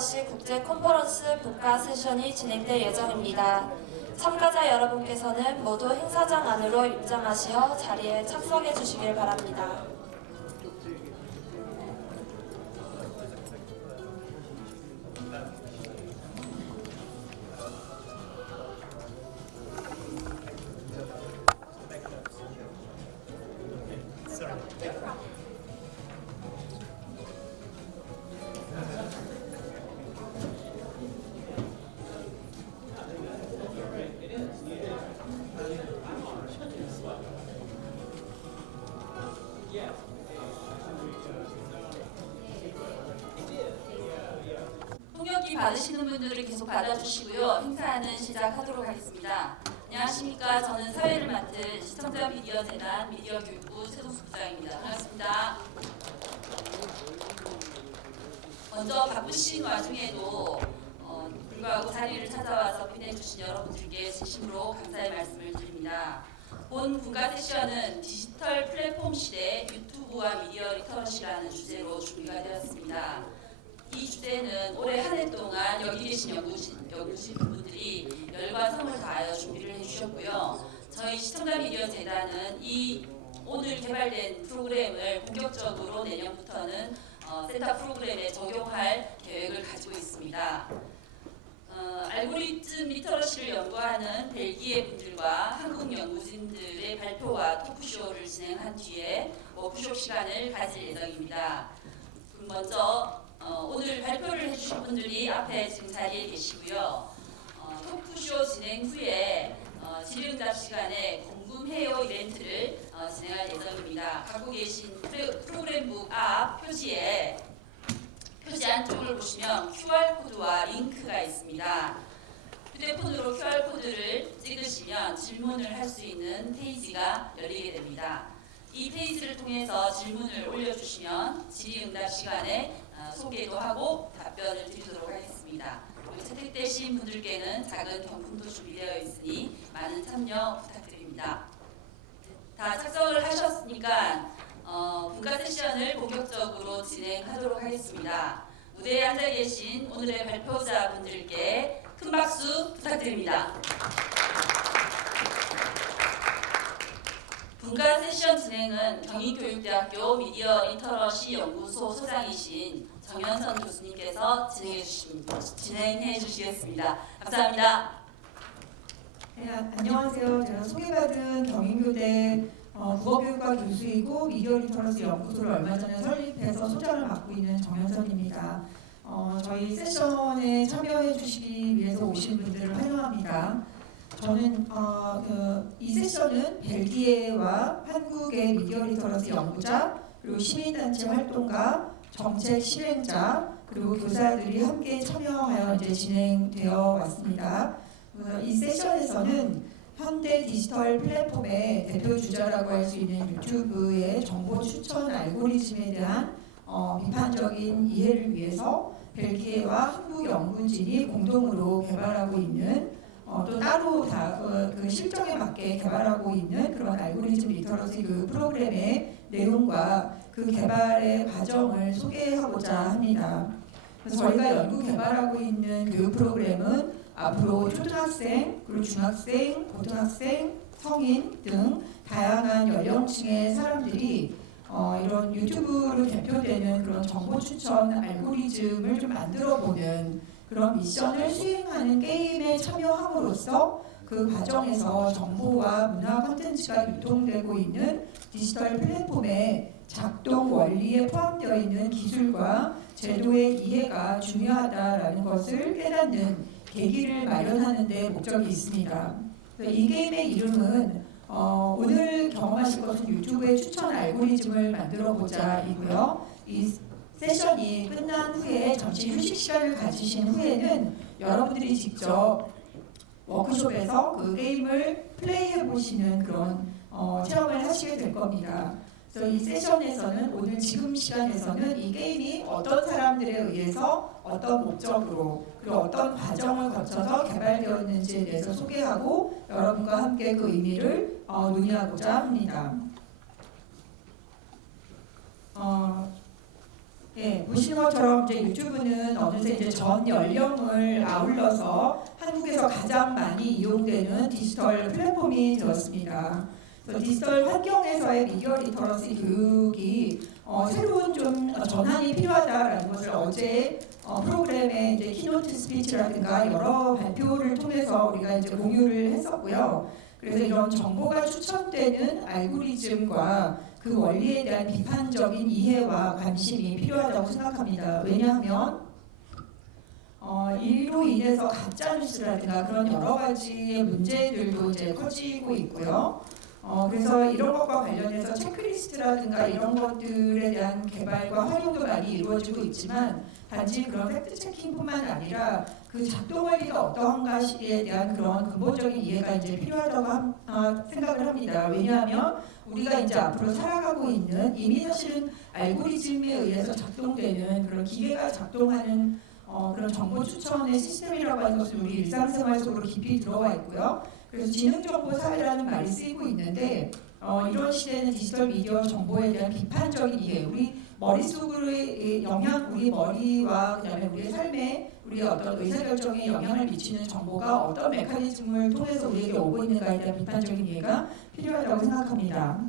시 국제 컨퍼런스 분과 세션이 진행될 예정입니다. 참가자 여러분께서는 모두 행사장 안으로 입장하시어 자리에 착석해 주시길 바랍니다. 통역이 받으시는 분들을 계속 받아주시고요. 행사는 시작하도록 하겠습니다. 안녕하십니까. 저는 사회를 맡은 시청자 미디어 재단 미디어 교육부 최동수 부장입니다. 반갑습니다. 먼저 바쁘신 와중에도 불구하고 자리를 찾아와서 빛내주신 여러분들께 진심으로 감사의 말씀을 드립니다. 본 분과 세션은 디지털 플랫폼 시대 유튜브와 미디어 리터러시라는 주제로 준비가 되었습니다. 이 주제는 올해 한 해 동안 여기 계신 연구진 분들이 열과 성을 다하여 준비를 해주셨고요. 저희 시청자 미디어 재단은 이 오늘 개발된 프로그램을 본격적으로 내년부터는 센터 프로그램에 적용할 계획을 가지고 있습니다. 알고리즘 리터러시를 연구하는 벨기에 분들과 한국 연구진들의 발표와 토크쇼를 진행한 뒤에 워크숍 시간을 가질 예정입니다. 먼저 오늘 발표를 해주실 분들이 앞에 지금 자리에 계시고요. 토크쇼 진행 후에 질의응답 시간에 궁금해요 이벤트를 진행할 예정입니다. 갖고 계신 프로그램북 앞 표지에 표지 안쪽을 보시면 QR코드와 링크가 있습니다. 휴대폰으로 QR코드를 찍으시면 질문을 할 수 있는 페이지가 열리게 됩니다. 이 페이지를 통해서 질문을 올려주시면 질의응답 시간에 소개도 하고 답변을 드리도록 하겠습니다. 그리고 채택되신 분들께는 작은 경품도 준비되어 있으니 많은 참여 부탁드립니다. 다 착석을 하셨으니까 분과 세션을 본격적으로 진행하도록 하겠습니다. 무대에 앉아 계신 오늘의 발표자 분들께 큰 박수 부탁드립니다. 분과 세션 진행은 경희교육대학교 미디어 리터러시 연구소 소장이신 정현선 교수님께서 진행해 주시겠습니다. 감사합니다. 네, 안녕하세요. 제가 소개받은 경희교대 국어교육과 교수이고 미디어 리터러시 연구소를 얼마 전에 설립해서 소장을 맡고 있는 정현선입니다. 저희 세션에 참여해 주시기 위해서 오신 분들을 환영합니다. 저는 이 세션은 벨기에와 한국의 미디어 리터러시 연구자, 그리고 시민단체 활동가, 정책 실행자, 그리고 교사들이 함께 참여하여 이제 진행되어 왔습니다. 이 세션에서는 현대 디지털 플랫폼의 대표 주자라고 할 수 있는 유튜브의 정보 추천 알고리즘에 대한 비판적인 이해를 위해서 벨기에와 한국 연구진이 공동으로 개발하고 있는 또 따로 그 실정에 맞게 개발하고 있는 그런 알고리즘 리터러시 교육 프로그램의 내용과 그 개발의 과정을 소개하고자 합니다. 그래서 저희가 연구 개발하고 있는 교육 프로그램은 앞으로 초등학생, 그리고 중학생, 고등학생, 성인 등 다양한 연령층의 사람들이 이런 유튜브로 대표되는 그런 정보 추천 알고리즘을 좀 만들어보는 그런 미션을 수행하는 게임에 참여함으로써 그 과정에서 정보와 문화 콘텐츠가 유통되고 있는 디지털 플랫폼의 작동 원리에 포함되어 있는 기술과 제도의 이해가 중요하다라는 것을 깨닫는 계기를 마련하는 데 목적이 있습니다. 이 게임의 이름은 오늘 경험하실 것은 유튜브의 추천 알고리즘을 만들어보자이고요. 이 세션이 끝난 후에 잠시 휴식 시간을 가지신 후에는 여러분들이 직접 워크숍에서 그 게임을 플레이해 보시는 그런 체험을 하시게 될 겁니다. 그래서 이 세션에서는 오늘 지금 시간에서는 이 게임이 어떤 사람들에 의해서 어떤 목적으로 그리고 어떤 과정을 거쳐서 개발되었는지에 대해서 소개하고 여러분과 함께 그 의미를 논의하고자 합니다. 예, 보시는 것처럼 이제 유튜브는 어느새 이제 전 연령을 아울러서 한국에서 가장 많이 이용되는 디지털 플랫폼이 되었습니다. 그래서 디지털 환경에서의 미디어 리터러시 교육이 새로운 좀 전환이 필요하다라는 것을 어제 프로그램의 이제 키노트 스피치라든가 여러 발표를 통해서 우리가 이제 공유를 했었고요. 그래서 이런 정보가 추천되는 알고리즘과 그 원리에 대한 비판적인 이해와 관심이 필요하다고 생각합니다. 왜냐하면 이로 인해서 가짜 뉴스라든가 그런 여러 가지의 문제들도 이제 커지고 있고요. 그래서 이런 것과 관련해서 체크리스트라든가 이런 것들에 대한 개발과 활용도 많이 이루어지고 있지만 단지 그런 팩트 체킹뿐만 아니라 그 작동 원리가 어떠한가 시에 대한 그런 근본적인 이해가 이제 필요하다고 생각을 합니다. 왜냐하면 우리가 이제 앞으로 살아가고 있는 이미 사실은 알고리즘에 의해서 작동되는 그런 기계가 작동하는 그런 정보 추천의 시스템이라고 하는 것은 우리 일상생활 속으로 깊이 들어와 있고요. 그래서 지능정보 사회라는 말이 쓰이고 있는데 이런 시대에는 디지털 미디어 정보에 대한 비판적인 이해, 우리 머릿속으로의 영향, 우리 머리와 그다음에 우리의 삶에 우리의 어떤 의사결정에 영향을 미치는 정보가 어떤 메커니즘을 통해서 우리에게 오고 있는가에 대한 비판적인 이해가 필요하다고 생각합니다.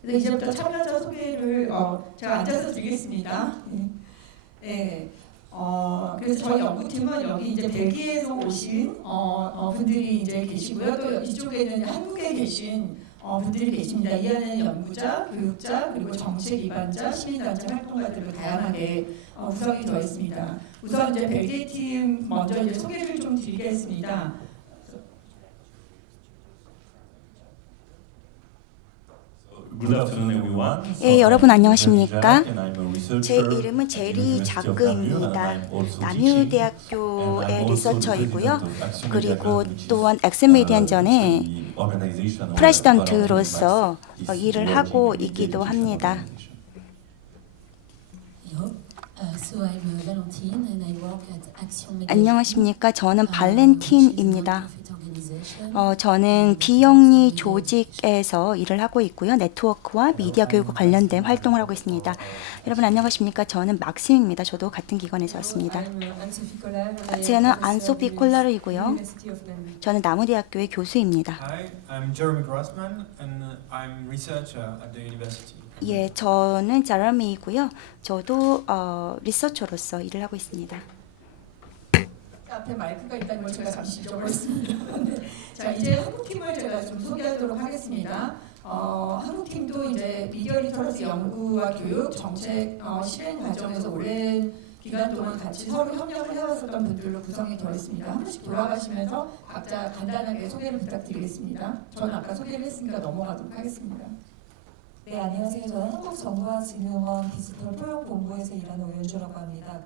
그래서 이제부터 참여자 소개를 제가 앉아서 드리겠습니다. 네. 그래서 저희 연구팀은 여기 이제 벨기에에서 오신 분들이 이제 계시고요. 또 이쪽에는 한국에 계신 분들이 계십니다. 이 안에는 연구자, 교육자, 그리고 정책 기반자, 시민단체 활동가들로 다양하게 구성이 되어 있습니다. 우선 이제 벨기에 팀 먼저 이제 소개를 좀 드리겠습니다. 예, 여러분 안녕하십니까? 제 이름은 제리 자크입니다. 남유대학교의 리서처이고요. 그리고 또한 엑스미디언전의 프레지던트로서 일을 하고 있기도 합니다. 안녕하십니까? 저는 발렌틴입니다. 저는 비영리 조직에서 일을 하고 있고요. 네트워크와 미디어 교육과 관련된 활동을 하고 있습니다. 여러분 안녕하십니까? 저는 막심입니다. 저도 같은 기관에서 왔습니다. 저는 안소피 콜라르이고요. 저는 나무대학교의 교수입니다. Hi, I'm Jeremy Grossman and I'm researcher at the university. 예, 저는 자라미이고요. 저도 리서처로서 일을 하고 있습니다. 앞에 마이크가 있다는 걸 제가 잠시 잊어버렸습니다. 자, 이제 한국팀을 제가 좀 소개하도록 하겠습니다. 한국팀도 이제 미디어 리터러시 연구와 교육, 정책 실행 과정에서 오랜 기간 동안 같이 서로 협력을 해왔었던 분들로 구성이 되어 있습니다. 한 분씩 돌아가시면서 각자 간단하게 소개를 부탁드리겠습니다. 저는 아까 소개를 했으니까 넘어가도록 하겠습니다. 네, 안녕하세요. 저는 한국정보화진흥원 디지털 포용본부에서 일하는 오연주라고 합니다.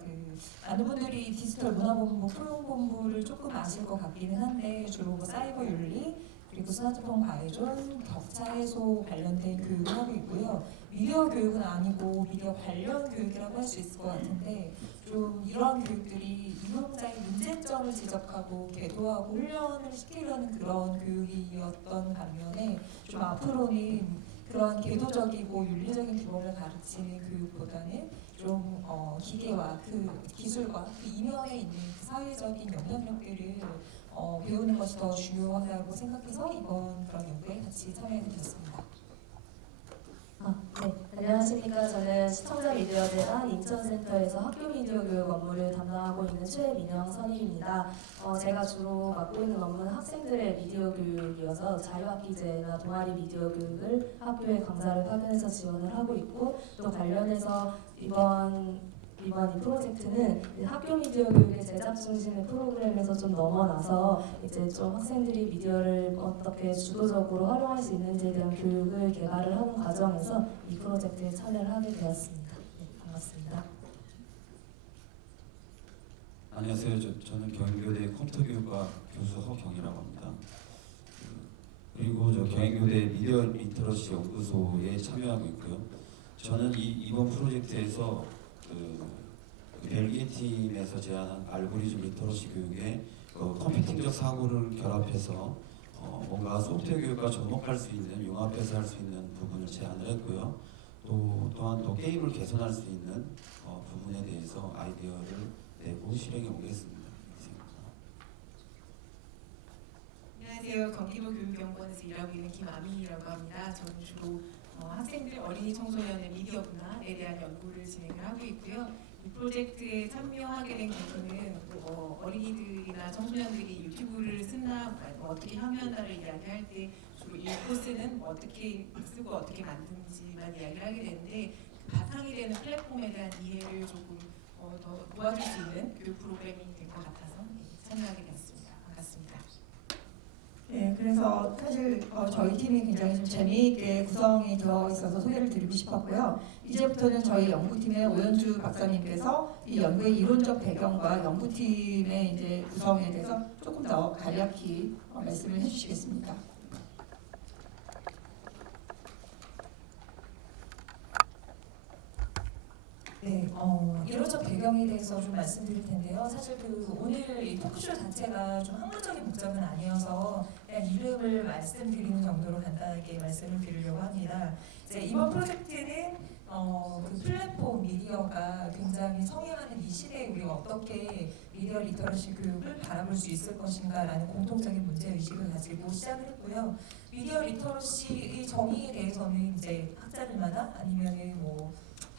많은 분들이 디지털 문화본부 포용본부를 조금 아실 것 같기는 한데 주로 뭐 사이버 윤리 그리고 스마트폰 과외존, 격차 해소 관련된 교육을 하고 있고요. 미디어 교육은 아니고 미디어 관련 교육이라고 할 수 있을 것 같은데 좀 이런 교육들이 이용자의 문제점을 지적하고 계도하고 훈련을 시키려는 그런 교육이었던 반면에 좀 앞으로는 그런 계도적이고 윤리적인 규범을 가르치는 교육보다는 좀 기계와 그 기술과 그 이면에 있는 그 사회적인 영향력들을 배우는 것이 더 중요하다고 생각해서 이번 그런 연구에 같이 참여하게 되었습니다. 네, 안녕하십니까. 저는 시청자 미디어대나 인천센터에서 학교 미디어 교육 업무를 담당하고 있는 최민영 선임입니다. 제가 주로 맡고 있는 업무는 학생들의 미디어 교육이어서 자유학기제나 동아리 미디어 교육을 학교에 강사를 파견해서 지원을 하고 있고 또 관련해서 이번 이 프로젝트는 학교 미디어 교육의 제작 중심의 프로그램에서 좀 넘어나서 이제 좀 학생들이 미디어를 어떻게 주도적으로 활용할 수 있는지에 대한 교육을 개발을 하는 과정에서 이 프로젝트에 참여를 하게 되었습니다. 네, 반갑습니다. 안녕하세요. 저는 경인교대 컴퓨터교육과 교수 허경이라고 합니다. 그리고 저 경인교대 미디어 리터러시 연구소에 참여하고 있고요. 저는 이번 프로젝트에서 벨기에 팀에서 제안한 알고리즘 리터러시 교육에 컴퓨팅적 사고를 결합해서 뭔가 소프트웨어 교육과 접목할 수 있는 융합해서 할 수 있는 부분을 제안을 했고요. 또한 또 게임을 개선할 수 있는 부분에 대해서 아이디어를 내고 실행해 보겠습니다. 안녕하세요. 경기도 교육연구원에서 일하고 있는 김아민이라고 합니다. 저는 주로 학생들, 어린이 청소년의 미디어 문화에 대한 연구를 진행을 하고 있고요. 이 프로젝트에 참여하게 된 계기는 어린이들이나 청소년들이 유튜브를 쓰나 어떻게 화면화를 이야기할 때 주로 읽고 쓰는 어떻게 쓰고 어떻게 만드는지만 이야기를 하게 되는데 바탕이 되는 플랫폼에 대한 이해를 조금 더 도와줄 수 있는 교육 프로그램이 될 것 같아서 참여하게 되었습니다. 반갑습니다. 네, 그래서 사실 저희 팀이 굉장히 좀 재미있게 구성이 되어 있어서 소개를 드리고 싶었고요. 이제부터는 저희 연구팀의 오연주 박사님께서 이 연구의 이론적 배경과 연구팀의 이제 구성에 대해서 조금 더 간략히 말씀을 해주시겠습니다. 네, 이론적 배경에 대해서 좀 말씀드릴 텐데요. 사실 오늘 이 토크쇼 자체가 좀 학문적인 목적은 아니어서 그냥 이름을 말씀드리는 정도로 간단하게 말씀을 드리려고 합니다. 이제 이번 프로젝트는 그 플랫폼 미디어가 굉장히 성행하는 이 시대에 우리가 어떻게 미디어 리터러시 교육을 바라볼 수 있을 것인가라는 공통적인 문제 의식을 가지고 시작을 했고요. 미디어 리터러시의 정의에 대해서는 이제 학자들마다 아니면은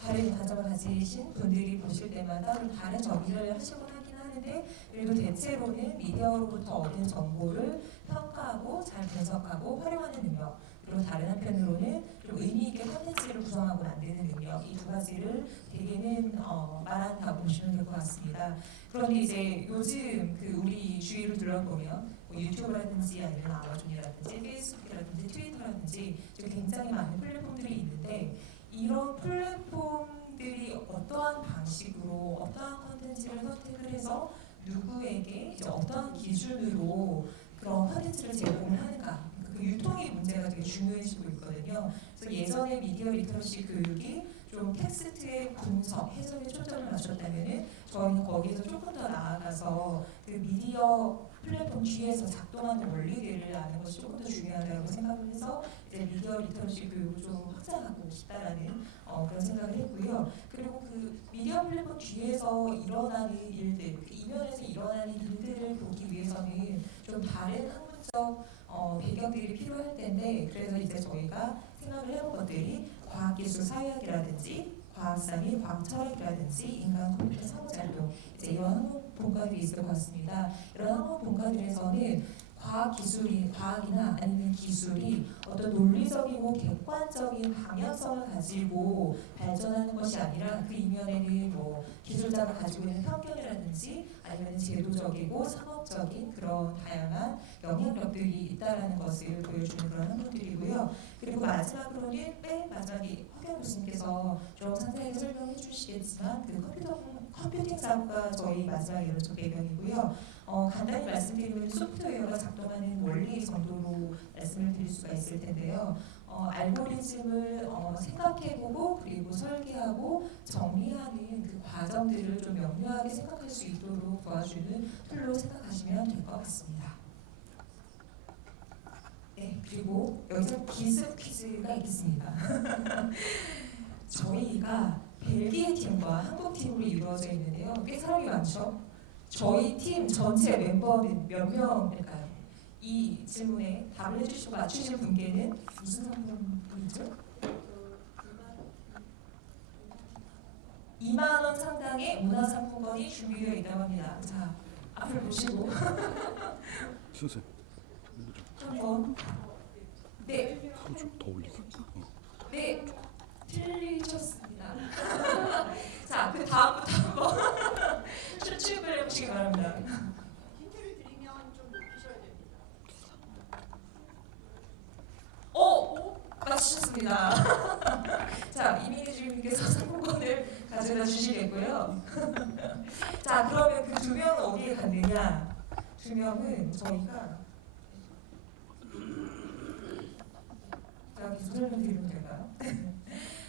다른 관점을 가지신 분들이 보실 때마다 좀 다른 정의를 하시곤 하긴 하는데 그래도 대체로는 미디어로부터 얻은 정보를 평가하고 잘 분석하고 활용하는 능력 그리고 다른 한편으로는 좀 의미 있게 콘텐츠를 구성하고 만드는 능력 이 두 가지를 대개는 말한다고 보시면 될 것 같습니다. 그런데 이제 요즘 우리 주위를 둘러보면 유튜브라든지 아니면 아마존이라든지 페이스북이라든지 트위터라든지 굉장히 많은 플랫폼들이 있는데 이런 플랫폼들이 어떠한 방식으로 어떠한 콘텐츠를 선택을 해서 누구에게 이제 어떠한 기준으로 그런 콘텐츠를 제공을 하는가 그 유통의 문제가 되게 중요해지고 있거든요. 그래서 예전에 미디어 리터러시 교육이 좀 텍스트의 분석, 해석에 초점을 맞췄다면은 저희는 거기에서 조금 더 나아가서 그 미디어 플랫폼 뒤에서 작동하는 원리들을 아는 것이 조금 더 중요하다고 생각을 해서 이제 미디어 리터러시 교육을 좀 확장하고 싶다라는 그런 생각을 했고요. 그리고 그 미디어 플랫폼 뒤에서 일어나는 일들, 그 이면에서 일어나는 일들을 보기 위해서는 좀 다른 학문적 배경들이 필요할 텐데 그래서 이제 저희가 생각을 해본 것들이 과학기술 사회학이라든지 과학상의 과학철학이라든지 인간 컴퓨터 상호작용 이제 이런 학문 본과들이 있을 것 같습니다. 이런 학문 본과들에서는 과학이나 아니면 기술이 어떤 논리적이고 객관적인 방향성을 가지고 발전하는 것이 아니라 그 이면에는 기술자가 가지고 있는 편견이라든지 아니면 제도적이고 상업적인 그런 다양한 영향력들이 있다라는 것을 보여주는 그런 학문들이고요. 그리고 마지막으로는 맨 마지막에 허경 교수님께서 좀 상세하게 설명해 주시겠지만 컴퓨팅 사고가 저희 마지막 이론적 배경이고요. 간단히 말씀드리면 소프트웨어가 작동하는 원리 정도로 말씀을 드릴 수가 있을 텐데요. 알고리즘을 생각해보고 그리고 설계하고 정리하는 그 과정들을 좀 명료하게 생각할 수 있도록 도와주는 툴로 생각하시면 될 것 같습니다. 네, 그리고 여기서 기습 퀴즈가 있겠습니다. 저희가 벨기에 팀과 한국 팀으로 이루어져 있는데요. 꽤 사람이 많죠? 저희 팀 전체 멤버는 몇 명일까요? 이 질문에 답을 해주시고 맞추실 분께는 무슨 상품이죠? 2만 원 상당의 문화상품권이 준비되어 있다고 합니다. 자, 앞을 보시고 선생님 한번 네, 더 올리기. 네, 틀리셨습니다. 자, 그 다음부터 한번 추측을 해보시기 바랍니다. 힌트를 드리면 좀 높이셔야 됩니다. 맞추셨습니다. 자, 이민희 주임님께서 상품권을 가져다 주시겠고요. 자, 그러면 그 두 명은 어디에 갔느냐? 두 명은 저희가 계속 설명드리면 될까요?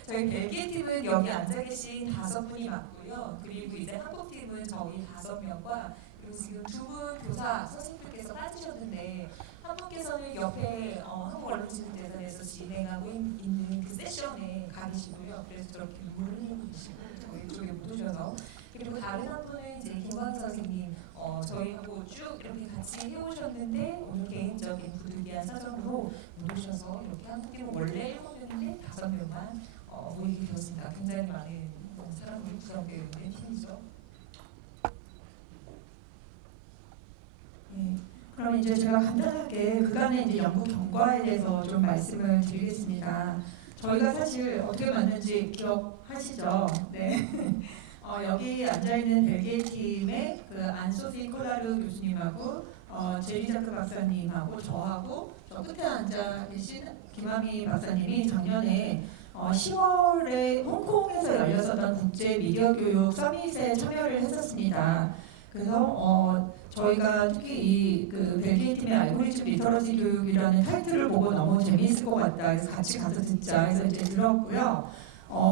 저희 벨기에 팀은 여기 앉아 계신 5분이 맞고요. 그리고 이제 한국 팀은 저희 5명과 그리고 지금 2분 교사 선생님들께서 빠지셨는데 한 분께서는 옆에 한국언론진흥재단에서 진행하고 있는 그 세션에 가 계시고요. 그래서 저렇게 눈물을 흘리고 계시고 저희 쪽에 못 오셔서 그리고 다른 한 분은 이제 김광희 선생님 저희하고 쭉 이렇게 같이 해오셨는데 오늘 개인적인 부득이한 사정으로 못 오셔서 이렇게 한국팀은 원래 7명인데 5명만 모이게 되었습니다. 굉장히 많은 사람들이 구성되어 있는 팀이죠. 네. 그럼 이제 제가 간단하게 그간의 이제 연구 경과에 대해서 좀 말씀을 드리겠습니다. 저희가 사실 어떻게 만든지 기억하시죠? 네. 여기 앉아있는 벨기에 팀의 그 안소피 콜라르 교수님하고 제리 자크 박사님하고 저하고 저 끝에 앉아 계신 김하미 박사님이 작년에 10월에 홍콩에서 열렸었던 국제 미디어 교육 서밋에 참여를 했었습니다. 그래서 저희가 특히 이 그 벨기에 팀의 알고리즘 리터러시 교육이라는 타이틀을 보고 너무 재미있을 것 같다. 그래서 같이 가서 듣자 해서 이제 들었고요.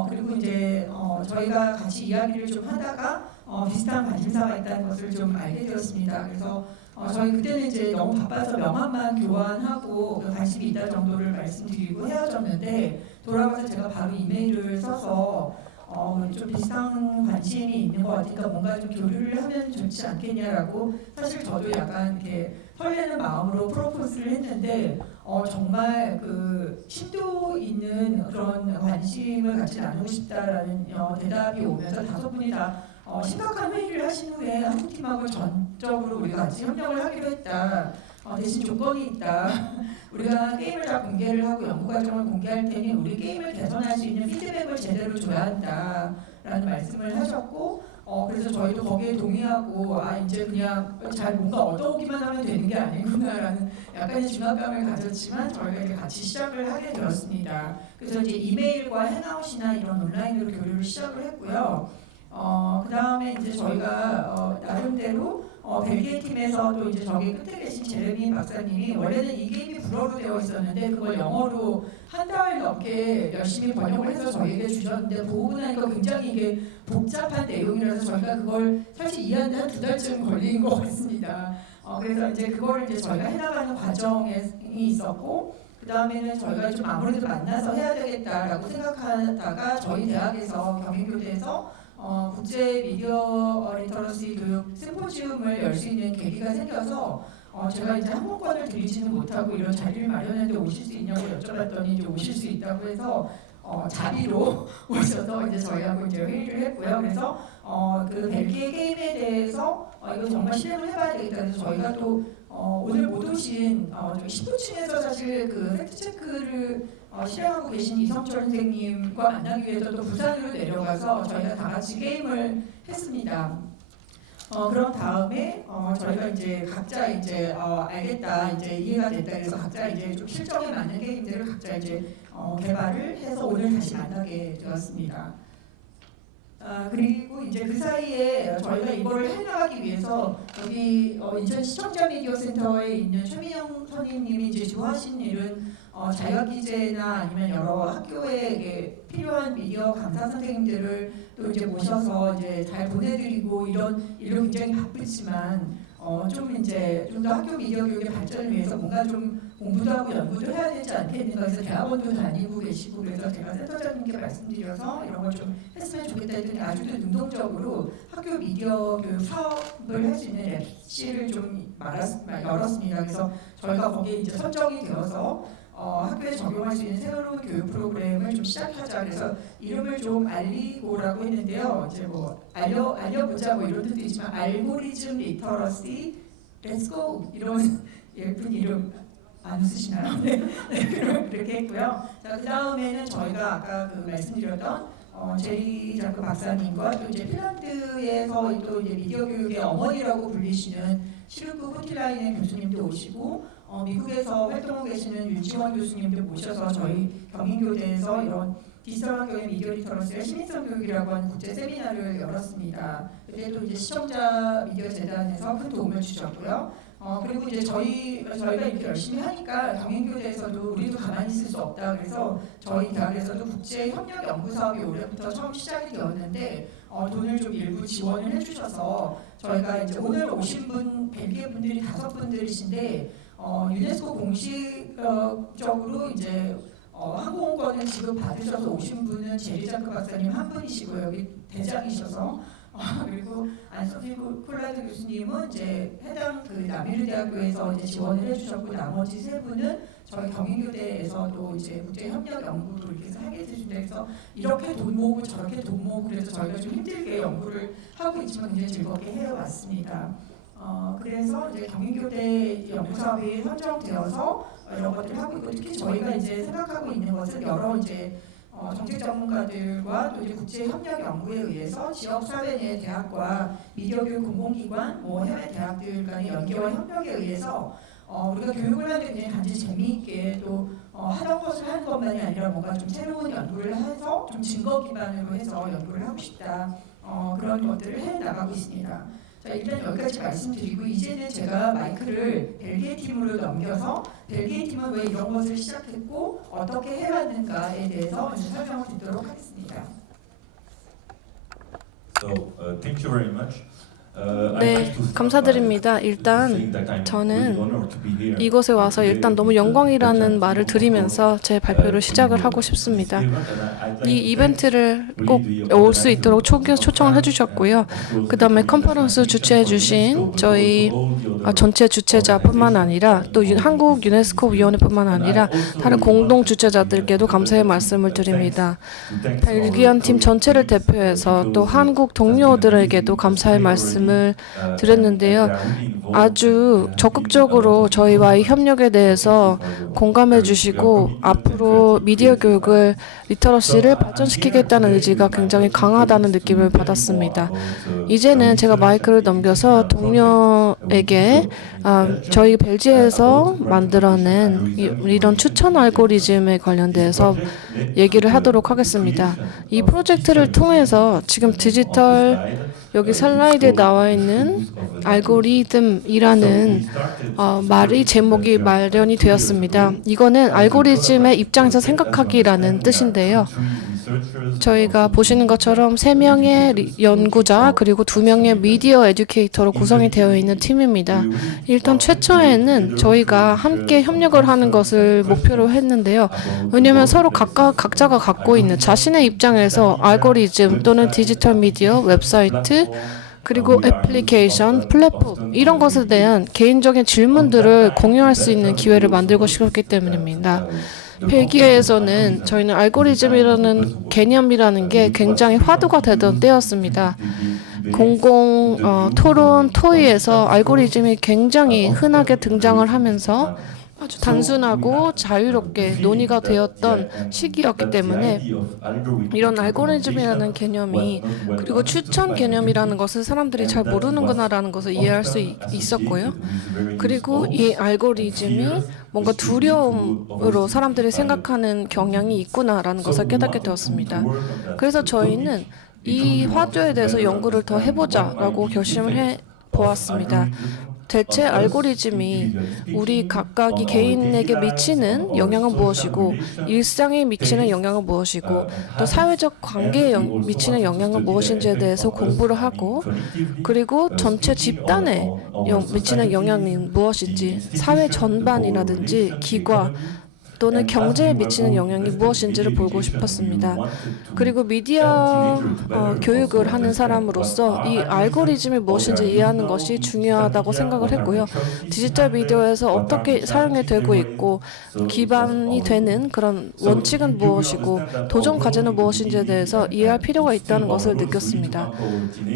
그리고 이제 저희가 같이 이야기를 좀 하다가 비슷한 관심사가 있다는 것을 좀 알게 되었습니다. 그래서 저희 그때는 이제 너무 바빠서 명함만 교환하고 관심이 있다 정도를 말씀드리고 헤어졌는데 돌아가서 제가 바로 이메일을 써서 좀 비슷한 관심이 있는 것 같으니까 뭔가 좀 교류를 하면 좋지 않겠냐라고 사실 저도 약간 이렇게 설레는 마음으로 프로포즈를 했는데 정말 그 심도 있는 그런 관심을 같이 나누고 싶다라는 대답이 오면서 5분이 다 심각한 회의를 하신 후에 한국팀하고 전적으로 우리가 같이 협력을 하기로 했다. 대신 조건이 있다. 우리가 게임을 다 공개를 하고 연구 과정을 공개할 테니 우리 게임을 개선할 수 있는 피드백을 제대로 줘야 한다라는 말씀을 하셨고 그래서 저희도 거기에 동의하고 이제 그냥 잘 뭔가 얻어오기만 하면 되는 게 아니구나라는 약간의 중압감을 가졌지만 저희가 이제 같이 시작을 하게 되었습니다. 그래서 이제 이메일과 행아웃이나 이런 온라인으로 교류를 시작을 했고요. 그 다음에 이제 저희가 나름대로 벨기에 팀에서도 이제 저기 끝에 계신 제레미 박사님이 원래는 이 게임이 불어로 되어 있었는데 그걸 영어로 한 달 넘게 열심히 번역을 해서 저희에게 주셨는데 보고 나니까 굉장히 이게 복잡한 내용이라서 저희가 그걸 사실 이해하는데 한 2달쯤 걸린 것 같습니다. 그래서 이제 그거를 이제 저희가 해나가는 과정이 있었고 그 다음에는 저희가 좀 아무래도 만나서 해야 되겠다라고 생각하다가 저희 대학에서 경인교대에서 국제 미디어 리터러시 교육 심포지움을 열 수 있는 계기가 생겨서 제가 이제 항공권을 드리지는 못하고 이런 자리를 마련했는데 오실 수 있냐고 여쭤봤더니 이제 오실 수 있다고 해서 자비로 오셔서 이제 저희하고 이제 회의를 했고요. 그래서 그 벨기에 게임에 대해서 이거 정말 실행을 해봐야 되겠다. 그래서 저희가 또 오늘 못 오신 10호층에서 사실 그 팩트 체크를 실행하고 계신 이성철 선생님과 만나기 위해서 또 부산으로 내려가서 저희가 다 같이 게임을 했습니다. 그런 다음에 저희가 이제 각자 이제 알겠다 이제 이해가 됐다 그래서 각자 이제 좀 실정에 맞는 게임들을 각자 이제 개발을 해서 오늘 다시 만나게 되었습니다. 그리고 이제 그 사이에 저희가 이거를 해나가기 위해서 여기 인천 시청자 미디어 센터에 있는 최민영 선임님이 이제 주하신 일은 자유학 기재나 아니면 여러 학교에 필요한 미디어 강사 선생님들을 또 이제 모셔서 이제 잘 보내드리고 이런 일로 굉장히 바쁘지만 좀 이제 좀 더 학교 미디어 교육의 발전을 위해서 뭔가 좀 공부도 하고 연구도 해야 되지 않겠는가 해서 대학원도 다니고 계시고 그래서 제가 센터장님께 말씀드려서 이런 걸 좀 했으면 좋겠다 했더니 아주 능동적으로 학교 미디어 교육 사업을 할 수 있는 랩실을 좀 열었습니다. 그래서 저희가 거기에 이제 선정이 되어서 학교에 적용할 수 있는 새로운 교육 프로그램을 좀 시작하자 그래서 이름을 좀 알리고라고 했는데요. 이제 뭐 알려보자 뭐 이런 뜻도 있지만 알고리즘 리터러시 렛츠고 이런 예쁜 이름 안 쓰시나요? 네, 그렇게 했고요. 자, 그 다음에는 저희가 아까 그 말씀드렸던 제리 자크 박사님과 또 이제 핀란드에서 또 이제 미디어 교육의 어머니라고 불리시는 시르크 호틸라이넨 교수님도 오시고 미국에서 활동하고 계시는 윤지원 교수님도 모셔서 저희 경인교대에서 이런 디지털 환경의 미디어 리터러시와 시민성 교육이라고 하는 국제 세미나를 열었습니다. 그때 또 이제 시청자 미디어 재단에서 큰 도움을 주셨고요. 그리고 이제 저희가 이렇게 열심히 하니까 경인교대에서도 우리도 가만히 있을 수 없다. 그래서 저희 대학에서도 국제 협력 연구 사업이 올해부터 처음 시작이 되었는데 돈을 좀 일부 지원을 해주셔서 저희가 이제 오늘 오신 분 벨기에 분들이 5분들이신데 유네스코 공식적으로 이제 항공권을 지금 받으셔서 오신 분은 제리자크 박사님 한 분이시고요. 여기 대장이셔서 그리고 안소피 콜라드 교수님은 이제 해당 그 남유르 대학교에서 이제 지원을 해주셨고 나머지 세 분은 저희 경인교대에서도 이제 국제협력 연구를 이렇게 하게 되신다 해서 이렇게 돈 모으고 저렇게 돈 모으고 그래서 저희가 좀 힘들게 연구를 하고 있지만 굉장히 즐겁게 해왔습니다. 그래서 이제 경인교대 연구사업이 선정되어서 이런 것들을 하고 있고 특히 저희가 이제 생각하고 있는 것은 여러 이제 정책 전문가들과 또 이제 국제 협력 연구에 의해서 지역 사회 내 대학과 미디어 교육 공공기관, 뭐 해외 대학들 간의 연계와 협력에 의해서 우리가 교육을 하는 게 단지 재미있게 또 하던 것을 하는 것만이 아니라 뭔가 좀 새로운 연구를 해서 좀 증거 기반으로 해서 연구를 하고 싶다. 그런 것들을 해 나가고 있습니다. 자, 일단 여기까지 말씀드리고 이제는 제가 마이크를 벨기에 팀으로 넘겨서 벨기에 팀은 왜 이런 것을 시작했고 어떻게 해왔는가에 대해서 설명을 드리도록 하겠습니다. Thank you very much. 네, 감사드립니다. 일단 저는 이곳에 와서 일단 너무 영광이라는 말을 드리면서 제 발표를 시작을 하고 싶습니다. 이 이벤트를 꼭 올 수 있도록 초청을 해주셨고요. 그 다음에 컨퍼런스 주최해 주신 저희 전체 주최자뿐만 아니라 또 한국 유네스코 위원회뿐만 아니라 다른 공동 주최자들께도 감사의 말씀을 드립니다. 벨기안 팀 전체를 대표해서 또 한국 동료들에게도 감사의 말씀을 드렸는데요. 아주 적극적으로 저희와의 협력에 대해서 공감해 주시고 앞으로 미디어 교육을 리터러시를 발전시키겠다는 의지가 굉장히 강하다는 느낌을 받았습니다. 이제는 제가 마이크를 넘겨서 동료에게 저희 벨기에에서 만들어낸 이런 추천 알고리즘에 관련돼서 얘기를 하도록 하겠습니다. 이 프로젝트를 통해서 지금 디지털 여기 슬라이드에 나와 있는 알고리즘이라는 말이 제목이 마련이 되었습니다. 이거는 알고리즘의 입장에서 생각하기라는 뜻인데요. 저희가 보시는 것처럼 3명의 연구자 그리고 2명의 미디어 에듀케이터로 구성이 되어 있는 팀입니다. 일단 최초에는 저희가 함께 협력을 하는 것을 목표로 했는데요. 왜냐하면 서로 각자가 갖고 있는 자신의 입장에서 알고리즘 또는 디지털 미디어, 웹사이트 그리고 애플리케이션, 플랫폼 이런 것에 대한 개인적인 질문들을 공유할 수 있는 기회를 만들고 싶었기 때문입니다. 벨기에에서는 저희는 알고리즘이라는 개념이라는 게 굉장히 화두가 되던 때였습니다. 공공 토론 토의에서 알고리즘이 굉장히 흔하게 등장을 하면서 아주 단순하고 자유롭게 논의가 되었던 시기였기 때문에 이런 알고리즘이라는 개념이 그리고 추천 개념이라는 것을 사람들이 잘 모르는구나라는 것을 이해할 수 있었고요. 그리고 이 알고리즘이 뭔가 두려움으로 사람들이 생각하는 경향이 있구나라는 것을 깨닫게 되었습니다. 그래서 저희는 이 화두에 대해서 연구를 더 해보자라고 결심을 해보았습니다. 대체 알고리즘이 우리 각각이 개인에게 미치는 영향은 무엇이고 일상에 미치는 영향은 무엇이고 또 사회적 관계에 미치는 영향은 무엇인지에 대해서 공부를 하고 그리고 전체 집단에 미치는 영향이 무엇인지 사회 전반이라든지 기관 또는 경제에 미치는 영향이 무엇인지를 보고 싶었습니다. 그리고 미디어 교육을 하는 사람으로서 이 알고리즘이 무엇인지 이해하는 것이 중요하다고 생각을 했고요. 디지털 미디어에서 어떻게 사용이 되고 있고 기반이 되는 그런 원칙은 무엇이고 도전 과제는 무엇인지에 대해서 이해할 필요가 있다는 것을 느꼈습니다.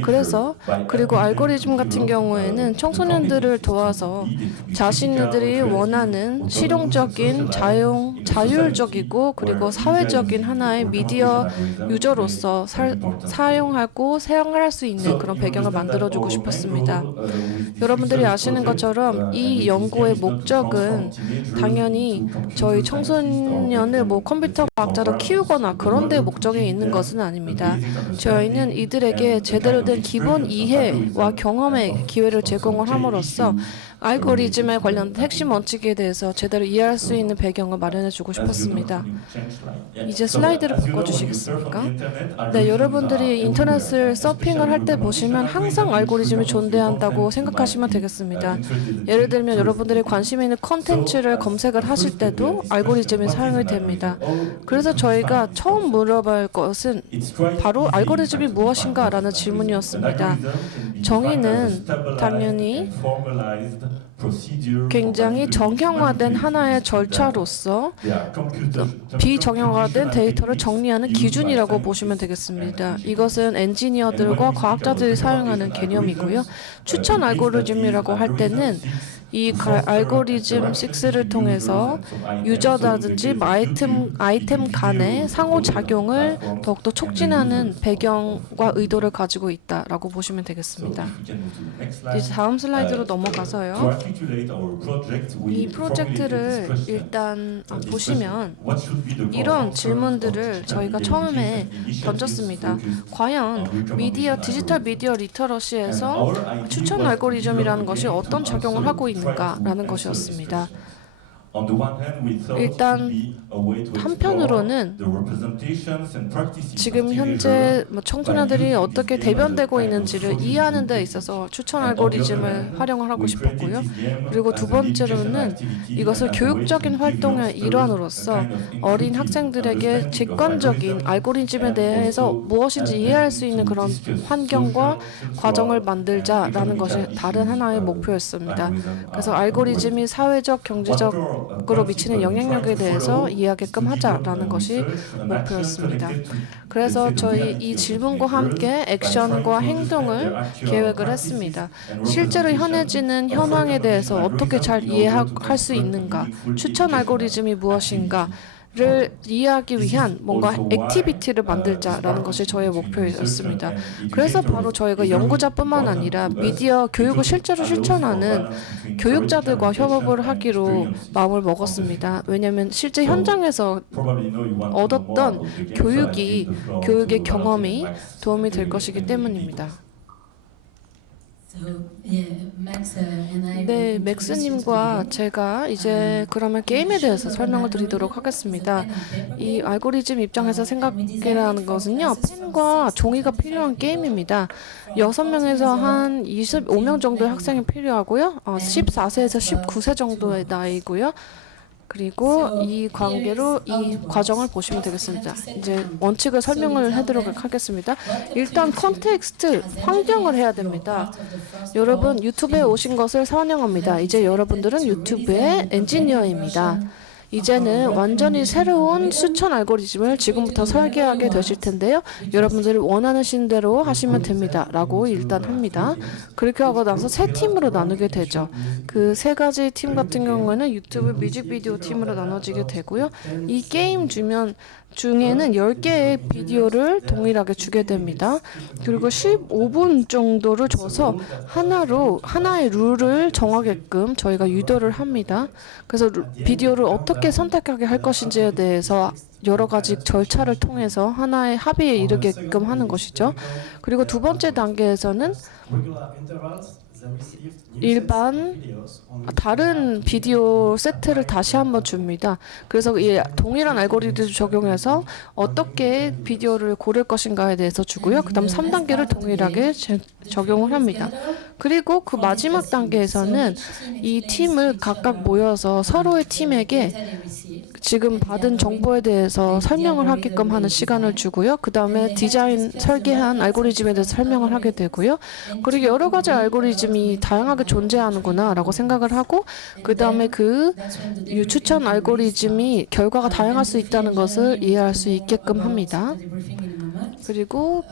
그래서 그리고 알고리즘 같은 경우에는 청소년들을 도와서 자신들이 원하는 실용적인 자율적이고 그리고 사회적인 하나의 미디어 유저로서 사용하고 사용할 수 있는 그런 배경을 만들어주고 싶었습니다. 여러분들이 아시는 것처럼 이 연구의 목적은 당연히 저희 청소년을 컴퓨터 과학자로 키우거나 그런 데 목적이 있는 것은 아닙니다. 저희는 이들에게 제대로 된 기본 이해와 경험의 기회를 제공을 함으로써 알고리즘에 관련된 핵심 원칙에 대해서 제대로 이해할 수 있는 배경을 걸 마련해주고 싶었습니다. 이제 슬라이드를 바꿔주시겠습니까? 네, 여러분들이 인터넷을 서핑을 할 때 보시면 항상 알고리즘이 존재한다고 생각하시면 되겠습니다. 예를 들면 여러분들이 관심 있는 컨텐츠를 검색을 하실 때도 알고리즘이 사용이 됩니다. 그래서 저희가 처음 물어볼 것은 바로 알고리즘이 무엇인가 라는 질문이었습니다. 정의는 당연히 굉장히 정형화된 하나의 절차로서 비정형화된 데이터를 정리하는 기준이라고 보시면 되겠습니다. 이것은 엔지니어들과 과학자들이 사용하는 개념이고요. 추천 알고리즘이라고 할 때는 이 알고리즘 6를 통해서 유저라든지 아이템 간의 상호작용을 더욱더 촉진하는 배경과 의도를 가지고 있다라고 보시면 되겠습니다. 이제 다음 슬라이드로 넘어가서요. 이 프로젝트를 일단 보시면 이런 질문들을 저희가 처음에 던졌습니다. 과연 디지털 미디어 리터러시에서 추천 알고리즘이라는 것이 어떤 작용을 하고 있는가라는 것이었습니다. 일단 한편으로는 지금 현재 청소년들이 어떻게 대변되고 있는지를 이해하는 데 있어서 추천 알고리즘을 활용을 하고 싶었고요. 그리고 두 번째로는 이것을 교육적인 활동의 일환으로서 어린 학생들에게 직관적인 알고리즘에 대해서 무엇인지 이해할 수 있는 그런 환경과 과정을 만들자라는 것이 다른 하나의 목표였습니다. 그래서 알고리즘이 사회적, 경제적으로 미치는 영향력에 대해서 이해하게끔 하자라는 것이 목표였습니다. 그래서 저희 이 질문과 함께 액션과 행동을 계획을 했습니다. 실제로 현해지는 현황에 대해서 어떻게 잘 이해할 수 있는가, 추천 알고리즘이 무엇인가, 를 이해하기 위한 뭔가 액티비티를 만들자라는 것이 저의 목표였습니다. 그래서 바로 저희가 연구자뿐만 아니라 미디어 교육을 실제로 실천하는 교육자들과 협업을 하기로 마음을 먹었습니다. 왜냐하면 실제 현장에서 얻었던 교육의 경험이 도움이 될 것이기 때문입니다. 네, 맥스님과 제가 이제 그러면 게임에 대해서 설명을 드리도록 하겠습니다. 이 알고리즘 입장에서 생각이라는 것은요, 펜과 종이가 필요한 게임입니다. 6명에서 한 25명 정도의 학생이 필요하고요. 14세에서 19세 정도의 나이고요. 그리고 이 관계로 이 과정을 보시면 되겠습니다. 이제 원칙을 설명을 해드리도록 하겠습니다. 일단 컨텍스트, 환경을 해야 됩니다. 여러분 유튜브에 오신 것을 환영합니다. 이제 여러분들은 유튜브의 엔지니어입니다. 이제는 완전히 새로운 추천 알고리즘을 지금부터 설계하게 되실 텐데요. 여러분들이 원하는 대로 하시면 됩니다. 라고 일단 합니다. 그렇게 하고 나서 세 팀으로 나누게 되죠. 그 세 가지 팀 같은 경우에는 유튜브 뮤직비디오 팀으로 나눠지게 되고요. 이 게임 중에는 10개의 비디오를 동일하게 주게 됩니다. 그리고 15분 정도를 줘서 하나의 룰을 정하게끔 저희가 유도를 합니다. 그래서 비디오를 어떻게 선택하게 할 것인지에 대해서 여러 가지 절차를 통해서 하나의 합의에 이르게끔 하는 것이죠. 그리고 두 번째 단계에서는 다른 비디오 세트를 다시 한번 줍니다. 그래서 이 동일한 알고리즘을 적용해서 어떻게 비디오를 고를 것인가에 대해서 주고요. 그 다음 3단계를 동일하게 적용을 합니다. 그리고 그 마지막 단계에서는 이 팀을 각각 모여서 서로의 팀에게 지금 받은 정보에 대해서 설명을 하게끔 하는 시간을 주고요. 그 다음에 설계한 알고리즘에 대해서 설명을 하게 되고요. 그리고 여러 가지 알고리즘이 다양하게 존재하는구나 라고 생각을 하고 그 다음에 그 추천 알고리즘이 결과가 다양할 수 있다는 것을 이해할 수 있게끔 합니다. 그리고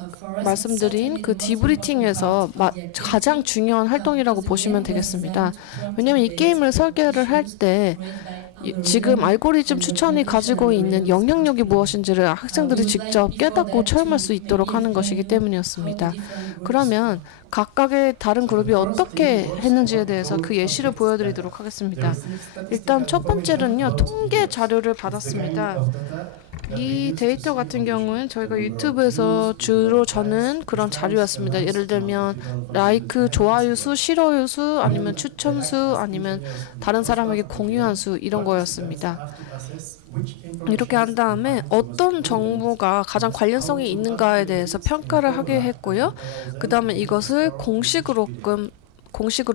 말씀드린 그 디브리팅에서 가장 중요한 활동이라고 보시면 되겠습니다. 왜냐하면 이 게임을 설계를 할 때 지금 알고리즘 추천이 가지고 있는 영향력이 무엇인지를 학생들이 직접 깨닫고 체험할 수 있도록 하는 것이기 때문이었습니다. 그러면 각각의 다른 그룹이 어떻게 했는지에 대해서 그 예시를 보여드리도록 하겠습니다. 일단 첫 번째는요, 통계 자료를 받았습니다. 이 데이터 같은 경우는 저희가 유튜브에서 주로 저는 그런 자료였습니다. 예를 들면 라이크, 좋아요 수, 싫어요 수, 아니면 추천 수, 아니면 다른 사람에게 공유한 수 이런 거였습니다. 이렇게 한 다음에 어떤 정보가 가장 관련성이 있는가에 대해서 평가를 하게 했고요. 그 다음에 이것을 공식으로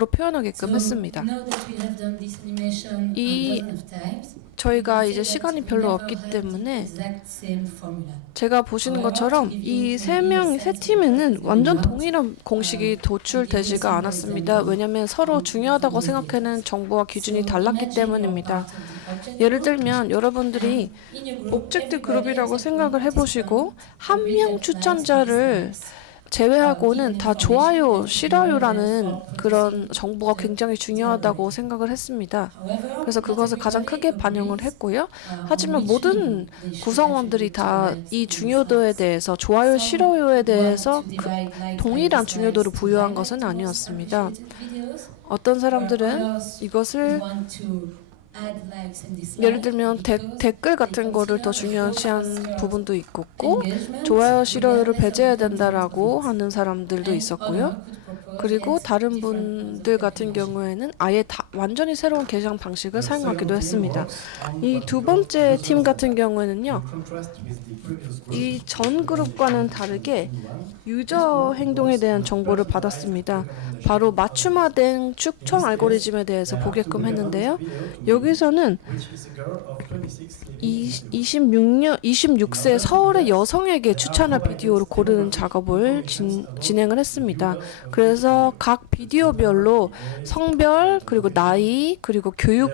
표현하게끔 했습니다. 저희가 이제 시간이 별로 없기 때문에 제가 보시는 것처럼 이 세 팀에는 완전 동일한 공식이 도출되지가 않았습니다. 왜냐하면 서로 중요하다고 생각하는 정보와 기준이 달랐기 때문입니다. 예를 들면 여러분들이 오브젝트 그룹이라고 생각을 해보시고 한 명 추천자를 제외하고는 다 좋아요, 싫어요라는 그런 정보가 굉장히 중요하다고 생각을 했습니다. 그래서 그것을 가장 크게 반영을 했고요. 하지만 모든 구성원들이 다 이 중요도에 대해서 좋아요, 싫어요에 대해서 동일한 중요도를 부여한 것은 아니었습니다. 어떤 사람들은 이것을 예를 들면 댓글 같은 거를 더 중요시한 부분도 있었고 좋아요, 싫어요를 배제해야 된다라고 하는 사람들도 있었고요. 그리고 다른 분들 같은 경우에는 아예 완전히 새로운 게시판 방식을 사용하기도 했습니다. 이 두 번째 팀 같은 경우에는요. 이 전 그룹과는 다르게 유저 행동에 대한 정보를 받았습니다. 바로 맞춤화된 추천 알고리즘에 대해서 보게끔 했는데요. 여기서는 26세 서울의 여성에게 추천할 비디오를 고르는 작업을 진행을 했습니다. 그래서 각 비디오별로 성별, 그리고 나이, 그리고 교육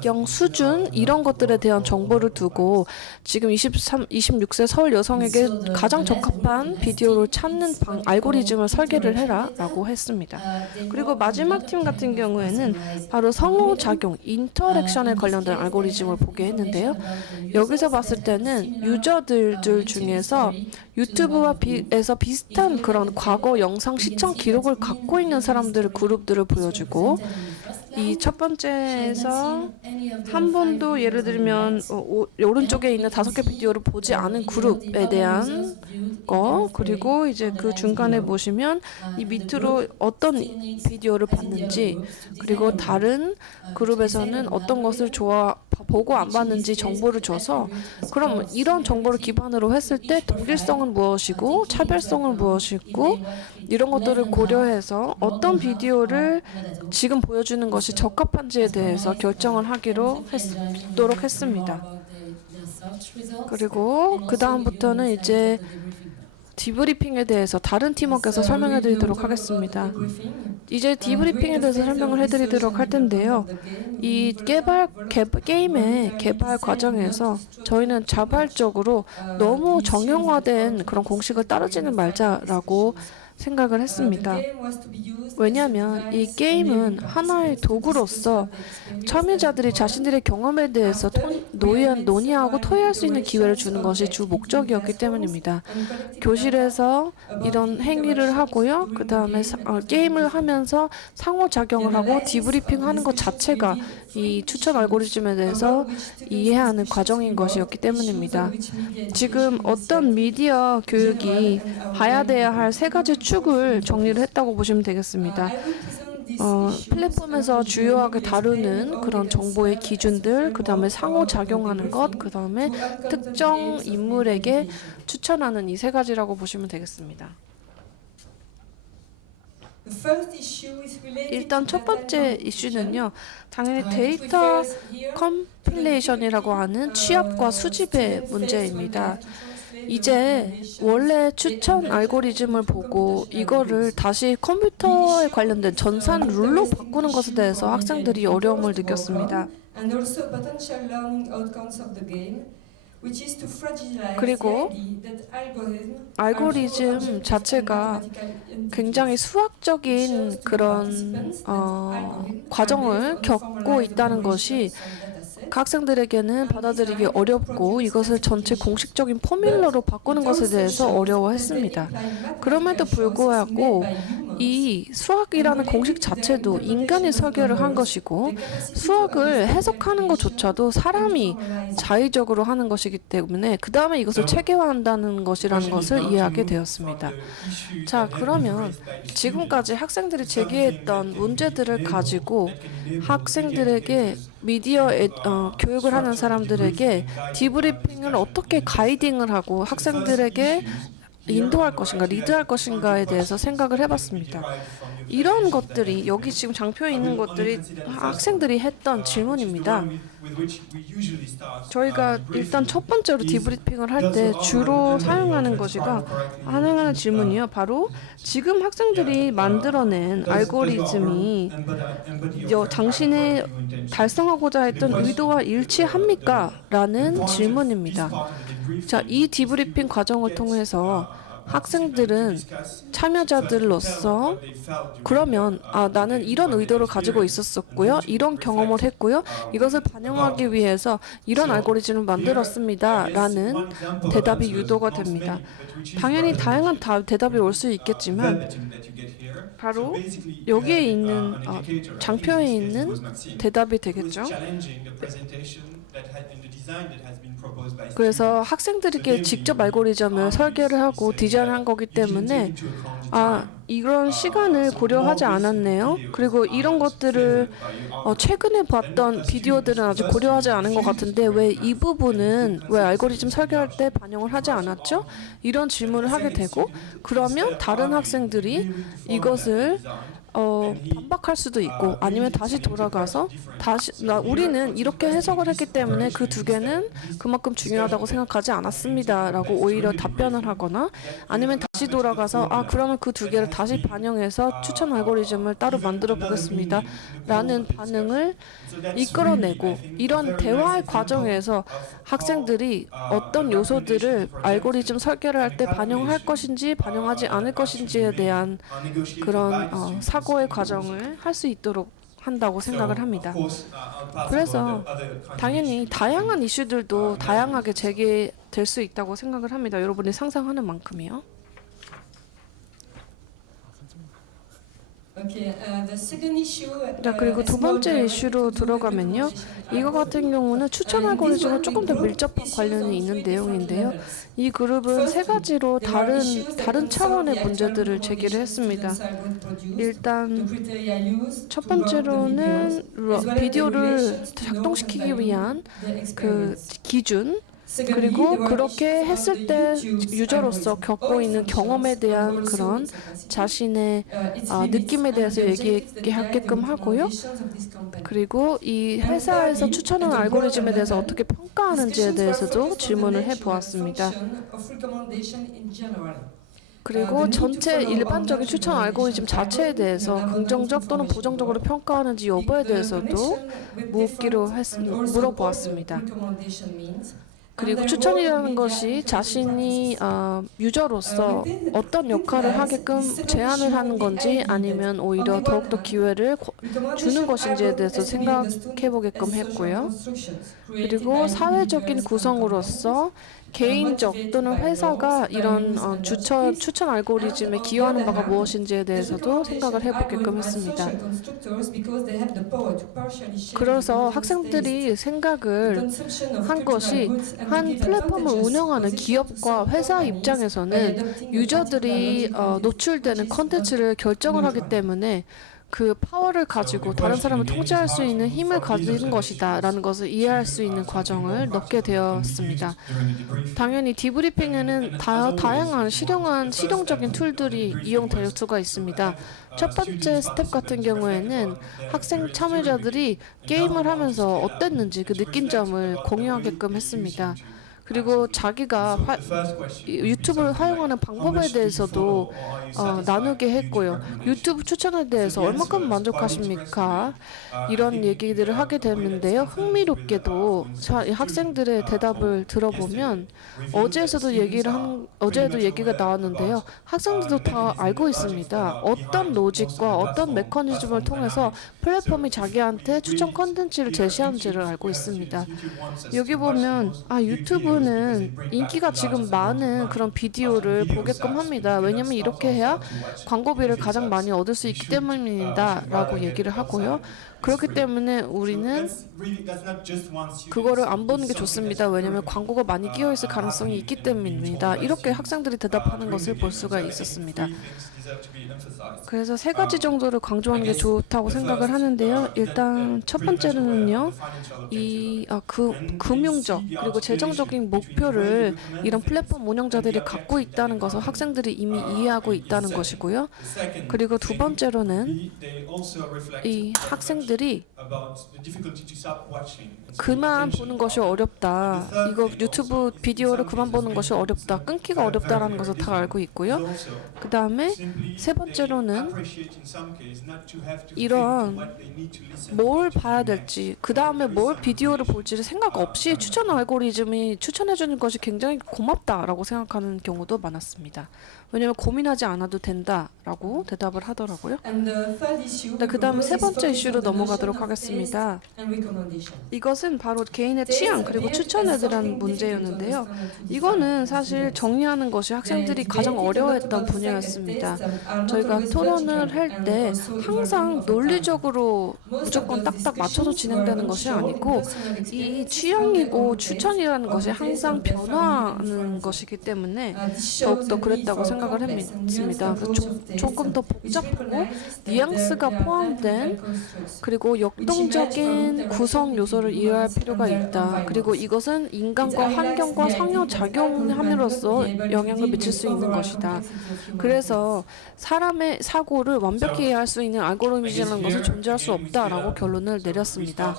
배경 수준 이런 것들에 대한 정보를 두고 지금 26세 서울 여성에게 가장 적합한 비디오를 찾는 알고리즘을 설계를 해라 라고 했습니다. 그리고 마지막 팀 같은 경우에는 바로 상호작용, 인터랙션에 관련된 알고리즘을 보게 했는데요. 여기서 봤을 때는 유저들 중에서 유튜브에서 비슷한 그런 과거 영상 시청 기록을 갖고 있는 사람들의 그룹들을 보여주고 이 첫 번째에서 한 번도 예를 들면 오른쪽에 있는 5개 비디오를 보지 않은 그룹에 대한 거 그리고 이제 그 중간에 보시면 이 밑으로 어떤 비디오를 봤는지 그리고 다른 그룹에서는 어떤 것을 보고 안 봤는지 정보를 줘서 그럼 이런 정보를 기반으로 했을 때 동일성은 무엇이고 차별성은 무엇이고 이런 것들을 고려해서 어떤 비디오를 지금 보여주는 것이 적합한지에 대해서 결정을 하도록 했습니다. 그리고 그 다음부터는 이제 디브리핑에 대해서 다른 팀워크에서 설명해 드리도록 하겠습니다. 이제 디브리핑에 대해서 설명을 해드리도록 할 텐데요. 이 게임의 개발 과정에서 저희는 자발적으로 너무 정형화된 그런 공식을 따르지는 말자라고 생각을 했습니다. 왜냐하면 이 게임은 하나의 도구로서 참여자들이 자신들의 경험에 대해서 논의하고 토의할 수 있는 기회를 주는 것이 주 목적이었기 때문입니다. 교실에서 이런 행위를 하고요. 그 다음에 게임을 하면서 상호작용을 하고 디브리핑하는 것 자체가 이 추천 알고리즘에 대해서 이해하는 과정인 것이었기 때문입니다. 지금 어떤 미디어 교육이 봐야 할 3가지 축을 정리를 했다고 보시면 되겠습니다. 플랫폼에서 주요하게 다루는 그런 정보의 기준들, 그 다음에 상호작용하는 것, 그 다음에 특정 인물에게 추천하는 이 3가지라고 보시면 되겠습니다. 일단 첫 번째 이슈는요. 당연히 데이터 컴필레이션이라고 하는 취합과 수집의 문제입니다. 이제 원래 추천 알고리즘을 보고 이거를 다시 컴퓨터에 관련된 전산 룰로 바꾸는 것에 대해서 학생들이 어려움을 느꼈습니다. 그리고 알고리즘 자체가 굉장히 수학적인 그런 과정을 겪고 있다는 것이 학생들에게는 받아들이기 어렵고 이것을 전체 공식적인 포뮬러로 바꾸는 것에 대해서 어려워했습니다. 그럼에도 불구하고 이 수학이라는 공식 자체도 인간이 설계를 한 것이고 수학을 해석하는 것조차도 사람이 자의적으로 하는 것이기 때문에 그 다음에 이것을 체계화한다는 것이라는 것을 이해하게 되었습니다. 자, 그러면 지금까지 학생들이 제기했던 문제들을 가지고 학생들에게 미디어 교육을 하는 사람들에게 디브리핑을 어떻게 가이딩을 하고 학생들에게 인도할 것인가, 리드할 것인가에 대해서 생각을 해봤습니다. 이런 것들이 여기 지금 장표에 있는 것들이 학생들이 했던 질문입니다. 저희가 일단 첫 번째로 디브리핑을 할 때 주로 사용하는 하는 질문이요. 바로 지금 학생들이 만들어낸 알고리즘이 당신의 달성하고자 했던 의도와 일치합니까? 라는 질문입니다. 자, 이 디브리핑 과정을 통해서 학생들은 참여자들로서 그러면 나는 이런 의도를 가지고 있었었고요. 이런 경험을 했고요. 이것을 반영하기 위해서 이런 알고리즘을 만들었습니다. 라는 대답이 유도가 됩니다. 당연히 다양한 대답이 올 수 있겠지만 바로 여기에 있는 장표에 있는 대답이 되겠죠. 그래서 학생들에게 직접 알고리즘을 설계를 하고 디자인한 거기 때문에 이런 시간을 고려하지 않았네요. 그리고 이런 것들을 최근에 봤던 비디오들은 아직 고려하지 않은 것 같은데 왜 이 부분은 왜 알고리즘 설계할 때 반영을 하지 않았죠? 이런 질문을 하게 되고 그러면 다른 학생들이 이것을 반박할 수도 있고 아니면 다시 돌아가서 우리는 이렇게 해석을 했기 때문에 그 두 개는 그만큼 중요하다고 생각하지 않았습니다 라고 오히려 답변을 하거나 아니면 다시 돌아가서 그러면 그 두 개를 다시 반영해서 추천 알고리즘을 따로 만들어 보겠습니다 라는 반응을 이끌어내고 이런 대화의 과정에서 학생들이 어떤 요소들을 알고리즘 설계를 할 때 반영할 것인지 반영하지 않을 것인지에 대한 그런 사고의 과정을 할 수 있도록 한다고 생각을 합니다. 그래서 당연히 다양한 이슈들도 다양하게 제기될 수 있다고 생각을 합니다. 여러분이 상상하는 만큼이요. 자, 그리고 두 번째 이슈로 들어가면요. 이거 같은 경우는 추천 알고리즘과 조금 더 밀접한 관련이 있는 내용인데요. 이 그룹은 세 가지로 다른 차원의 문제들을 제기를 했습니다. 일단 첫 번째로는 비디오를 작동시키기 위한 그 기준 그리고 그렇게 했을 때 유저로서 겪고 있는 경험에 대한 그런 자신의 느낌에 대해서 얘기하게끔 하고요. 그리고 이 회사에서 추천하는 알고리즘에 대해서 어떻게 평가하는지에 대해서도 질문을 해보았습니다. 그리고 전체 일반적인 추천 알고리즘 자체에 대해서 긍정적 또는 부정적으로 평가하는지 여부에 대해서도 물어보았습니다. 그리고 추천이라는 것이 자신이 유저로서 어떤 역할을 하게끔 제안을 하는 건지 아니면 오히려 더욱더 기회를 주는 것인지에 대해서 생각해 보게끔 했고요. 그리고 사회적인 구성으로서 개인적 또는 회사가 이런 추천 알고리즘에 기여하는 바가 무엇인지에 대해서도 생각을 해보게끔 했습니다. 그래서 학생들이 생각을 한 것이 한 플랫폼을 운영하는 기업과 회사 입장에서는 유저들이 노출되는 콘텐츠를 결정을 하기 때문에 그 파워를 가지고 다른 사람을 통제할 수 있는 힘을 가지는 것이다 라는 것을 이해할 수 있는 과정을 넣게 되었습니다. 당연히 디브리핑에는 다양한 실용적인 툴들이 이용될 수가 있습니다. 첫 번째 스텝 같은 경우에는 학생 참여자들이 게임을 하면서 어땠는지 그 느낀 점을 공유하게끔 했습니다. 그리고 자기가 유튜브를 활용하는 방법에 대해서도 나누게 했고요. 유튜브 추천에 대해서 얼마큼 만족하십니까? 이런 얘기들을 하게 됐는데요. 흥미롭게도 학생들의 대답을 들어보면 어제도 얘기가 나왔는데요. 학생들도 다 알고 있습니다. 어떤 로직과 어떤 메커니즘을 통해서 플랫폼이 자기한테 추천 컨텐츠를 제시하는지를 알고 있습니다. 여기 보면 유튜브 유튜브는 인기가 지금 많은 그런 비디오를 보게끔 합니다. 왜냐면 이렇게 해야 광고비를 가장 많이 얻을 수 있기 때문입니다. 라고 얘기를 하고요. 그렇기 때문에 우리는 그거를 안 보는 게 좋습니다. 왜냐면 광고가 많이 끼어 있을 가능성이 있기 때문입니다. 이렇게 학생들이 대답하는 것을 볼 수가 있었습니다. 그래서 세 가지 정도를 강조하는 게 좋다고 생각을 하는데요. 일단 첫 번째로는요, 금융적 그리고 재정적인 목표를 이런 플랫폼 운영자들이 갖고 있다는 것을 학생들이 이미 이해하고 있다는 것이고요. 그리고 두 번째로는 이 학생들이 그만 보는 것이 어렵다. 이거 유튜브 비디오를 그만 보는 것이 어렵다. 끊기가 어렵다라는 것을 다 알고 있고요. 그 다음에 세 번째로는 이런 뭘 봐야 될지, 그 다음에 뭘 비디오를 볼지를 생각 없이 추천 알고리즘이 추천해주는 것이 굉장히 고맙다라고 생각하는 경우도 많았습니다. 왜냐면 고민하지 않아도 된다라고 대답을 하더라고요. 네, 그 다음에 세 번째 이슈로 넘어가도록 하겠습니다. 이것은 바로 개인의 취향 그리고 추천에 대한 문제였는데요. 이거는 사실 정리하는 것이 학생들이 가장 어려워했던 분야였습니다. 저희가 토론을 할 때 항상 논리적으로 무조건 딱딱 맞춰서 진행되는 것이 아니고 이 취향이고 추천이라는 것이 항상 변화하는 것이기 때문에 더욱더 그랬다고 생각을 했습니다. 조금 더 복잡하고 뉘앙스가 포함된 그리고 역동적인 구성 요소를 이해할 필요가 있다. 그리고 이것은 인간과 환경과 상호작용함으로써 영향을 미칠 수 있는 것이다. 그래서 사람의 사고를 완벽히 이해할 수 있는 알고리즘이라는 것은 존재할 수 없다라고 결론을 내렸습니다.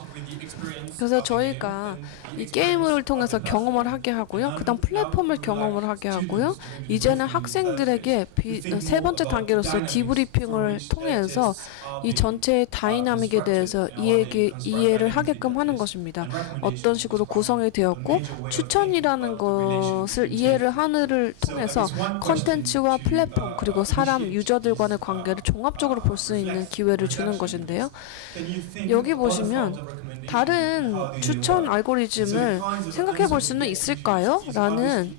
그래서 저희가 이 게임을 통해서 경험을 하게 하고요. 그 다음 플랫폼을 경험을 하게 하고요. 이제는 학생들에게 세 번째 단계로서 디브리핑을 통해서 이 전체의 다이나믹에 대해서 이해를 하게끔 하는 것입니다. 어떤 식으로 구성이 되었고 추천이라는 것을 이해를 하는을 통해서 컨텐츠와 플랫폼 그리고 사람 유저들 간의 관계를 종합적으로 볼 수 있는 기회를 주는 것인데요. 여기 보시면 다른 추천 알고리즘을 생각해 볼 수는 있을까요? 라는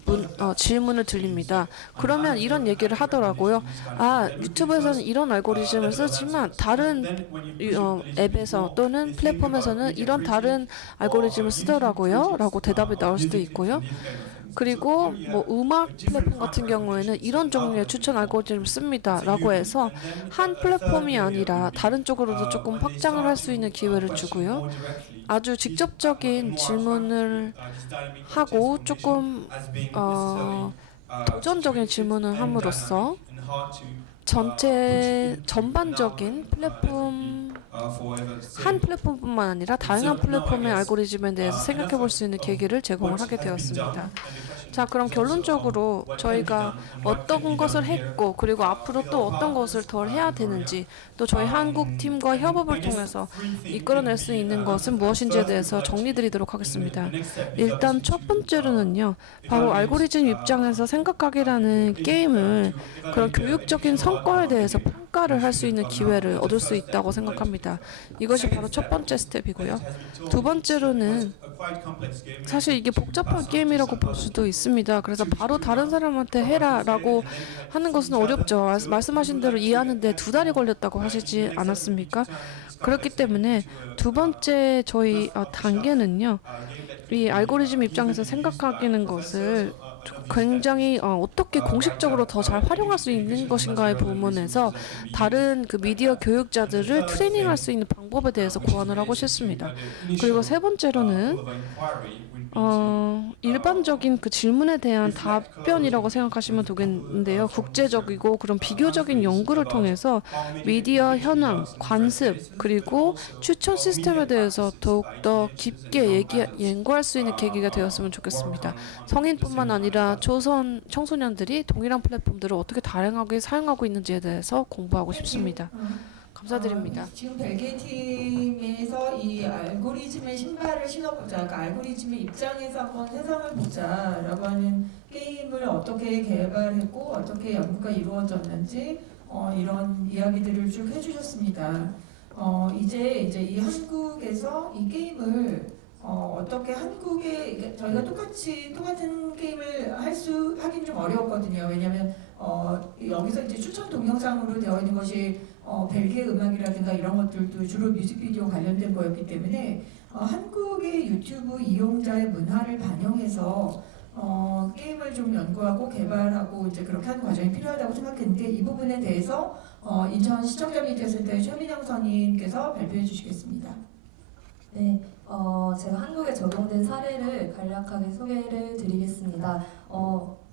질문을 드립니다. 그러면 이런 얘기를 하더라고요. 유튜브에서는 이런 알고리즘을 쓰지만 다른 앱에서 또는 플랫폼에서는 이런 다른 알고리즘을 쓰더라고요. 라고 대답이 나올 수도 있고요. 그리고 뭐 음악 플랫폼 같은 경우에는 이런 종류의 추천 알고리즘을 씁니다. 라고 해서 한 플랫폼이 아니라 다른 쪽으로도 조금 확장을 할 수 있는 기회를 주고요. 아주 직접적인 질문을 하고 조금 도전적인 질문을 함으로써 전반적인 플랫폼 한 플랫폼뿐만 아니라 다양한 플랫폼의 알고리즘에 대해서 생각해 볼 수 있는 계기를 제공을 하게 되었습니다. 자, 그럼 결론적으로 저희가 어떤 것을 했고 그리고 앞으로 또 어떤 것을 더 해야 되는지 또 저희 한국 팀과 협업을 통해서 이끌어낼 수 있는 것은 무엇인지에 대해서 정리드리도록 하겠습니다. 일단 첫 번째로는요. 바로 알고리즘 입장에서 생각하기라는 게임을 그런 교육적인 성과에 대해서 평가를 할 수 있는 기회를 얻을 수 있다고 생각합니다. 이것이 바로 첫 번째 스텝이고요. 두 번째로는 사실 이게 복잡한 게임이라고 볼 수도 있습니다. 그래서 바로 다른 사람한테 해라라고 하는 것은 어렵죠. 말씀하신 대로 이해하는데 2달이 걸렸다고 하시지 않았습니까? 그렇기 때문에 두 번째 저희 단계는요. 이 알고리즘 입장에서 생각하기는 것을 굉장히 어떻게 공식적으로 더 잘 활용할 수 있는 것인가의 부분에서 다른 그 미디어 교육자들을 트레이닝할 수 있는 방법에 대해서 고안을 하고 싶습니다. 그리고 세 번째로는 일반적인 그 질문에 대한 답변이라고 생각하시면 되겠는데요. 국제적이고 그런 비교적인 연구를 통해서 미디어 현황, 관습, 그리고 추천 시스템에 대해서 더욱더 깊게 연구할 수 있는 계기가 되었으면 좋겠습니다. 성인뿐만 아니라 청소년들이 동일한 플랫폼들을 어떻게 다양하게 사용하고 있는지에 대해서 공부하고 싶습니다. 감사드립니다. 지금 벨기에 팀에서 이 알고리즘의 신발을 신어보자, 그러니까 알고리즘의 입장에서 한번 세상을 보자라고 하는 게임을 어떻게 개발했고 어떻게 연구가 이루어졌는지 이런 이야기들을 쭉 해주셨습니다. 이제 이 한국에서 이 게임을 어떻게 한국에 그러니까 저희가 똑같은 게임을 하긴 좀 어려웠거든요. 왜냐하면 여기서 이제 추천 동영상으로 되어 있는 것이 벨기에 음악이라든가 이런 것들도 주로 뮤직비디오 관련된 거였기 때문에 한국의 유튜브 이용자의 문화를 반영해서 게임을 좀 연구하고 개발하고 이제 그렇게 하는 과정이 필요하다고 생각했는데 이 부분에 대해서 인천 시청자 미디어 센터의 최민영 선임께서 발표해 주시겠습니다. 네, 제가 한국에 적용된 사례를 간략하게 소개를 드리겠습니다.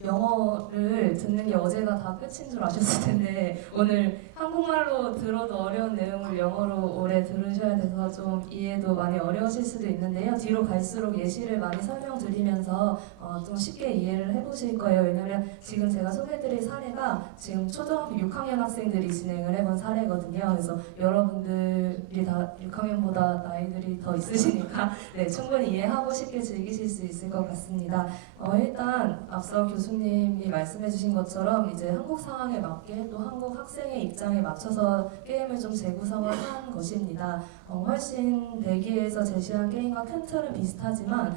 영어를 듣는 게 어제가 다 끝인 줄 아셨을 텐데 오늘 한국말로 들어도 어려운 내용을 영어로 오래 들으셔야 돼서 좀 이해도 많이 어려우실 수도 있는데요. 뒤로 갈수록 예시를 많이 설명드리면서 좀 쉽게 이해를 해보실 거예요. 왜냐면 지금 제가 소개드릴 사례가 지금 초등학교 6학년 학생들이 진행을 해본 사례거든요. 그래서 여러분들이 다 6학년보다 나이들이 더 있으시니까 네, 충분히 이해하고 쉽게 즐기실 수 있을 것 같습니다. 일단 앞서 교수님이 말씀해주신 것처럼 이제 한국 상황에 맞게 또 한국 학생의 입장에 맞춰서 게임을 좀 재구성을 한 것입니다. 훨씬 벨기에에서 제시한 게임과 큰 틀은 비슷하지만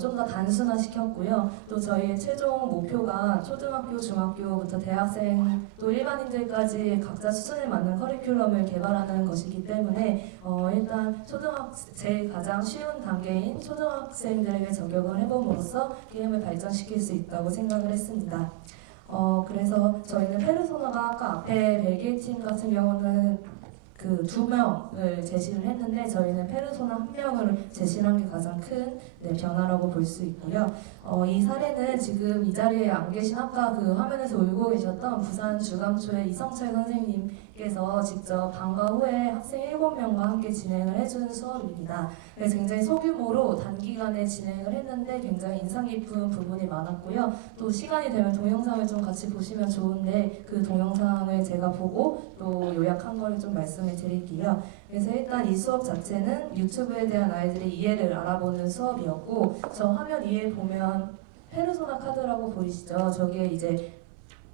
좀 더 단순화시켰고요. 또 저희의 최종 목표가 초등학교, 중학교부터 대학생 또 일반인들까지 각자 수준에 맞는 커리큘럼을 개발하는 것이기 때문에 일단 제일 가장 쉬운 단계인 초등학생들에게 적용을 해봄으로써 게임을 발전시킬 수 있다고 생각을 했습니다. 그래서 저희는 페르소나가 아까 앞에 벨기에 팀 같은 경우는 그 2명을 제시를 했는데 저희는 페르소나 1명을 제시한 게 가장 큰 변화라고 볼 수 있고요. 이 사례는 지금 이 자리에 안 계신 아까 그 화면에서 울고 계셨던 부산 주감초의 이성철 선생님께서 직접 방과 후에 학생 7명과 함께 진행을 해준 수업입니다. 그래서 굉장히 소규모로 단기간에 진행을 했는데 굉장히 인상 깊은 부분이 많았고요. 또 시간이 되면 동영상을 좀 같이 보시면 좋은데 그 동영상을 제가 보고 또 요약한 거를 좀 말씀을 드릴게요. 그래서 일단 이 수업 자체는 유튜브에 대한 아이들의 이해를 알아보는 수업이었고 저 화면 위에 보면 페르소나 카드라고 보이시죠? 저게 이제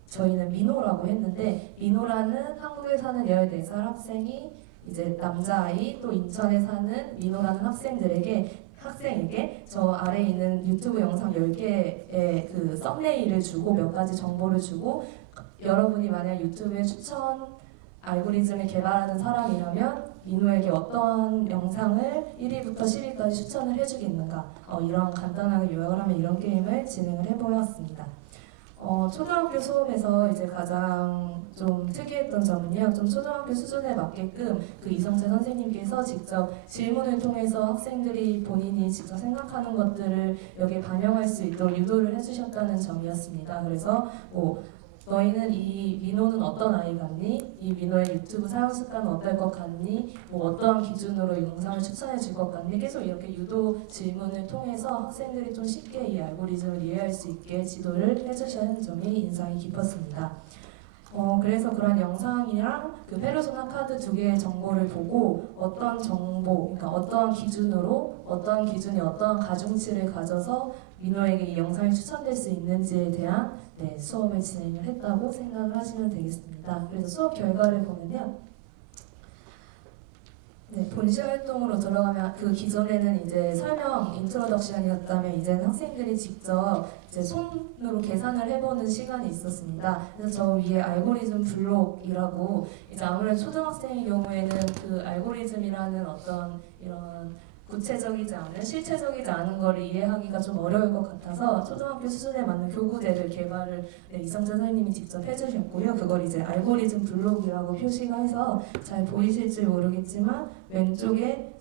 저희는 민호라고 했는데 민호라는 한국에 사는 14살 학생이 이제 남자아이 또 인천에 사는 민호라는 학생에게 저 아래에 있는 유튜브 영상 10개의 그 썸네일을 주고 몇 가지 정보를 주고 여러분이 만약 유튜브에 추천 알고리즘을 개발하는 사람이라면 민호에게 어떤 영상을 1위부터 10위까지 추천을 해주겠는가 이런 간단하게 요약을 하면 이런 게임을 진행을 해보았습니다. 초등학교 수업에서 이제 가장 좀 특이했던 점은요. 좀 초등학교 수준에 맞게끔 그 이성재 선생님께서 직접 질문을 통해서 학생들이 본인이 직접 생각하는 것들을 여기에 반영할 수 있도록 유도를 해주셨다는 점이었습니다. 그래서 너희는 이 민호는 어떤 아이 같니? 이 민호의 유튜브 사용 습관은 어떨 것 같니? 어떠한 기준으로 영상을 추천해 줄 것 같니? 계속 이렇게 유도 질문을 통해서 학생들이 좀 쉽게 이 알고리즘을 이해할 수 있게 지도를 해주시는 점이 인상이 깊었습니다. 그래서 그런 영상이랑 그 페르소나 카드 2개의 정보를 보고 어떤 정보, 그러니까 어떠한 기준으로 어떠한 기준이 어떠한 가중치를 가져서 민호에게 이 영상이 추천될 수 있는지에 대한 수업을 진행을 했다고 생각을 하시면 되겠습니다. 그래서 수업 결과를 보면요. 본시 활동으로 들어가면 그 기존에는 이제 설명 인트로덕션이었다면 이제는 학생들이 직접 이제 손으로 계산을 해보는 시간이 있었습니다. 그래서 저 위에 알고리즘 블록이라고 이제 아무래도 초등학생의 경우에는 그 알고리즘이라는 어떤 이런 구체적이지 않은 실체적이지 않은 거를 이해하기가 좀 어려울 것 같아서 초등학교 수준에 맞는 교구대를 개발을 이성재 선생님이 직접 해주셨고요. 그걸 이제 알고리즘 블록이라고 표시가 해서 잘 보이실지 모르겠지만 왼쪽에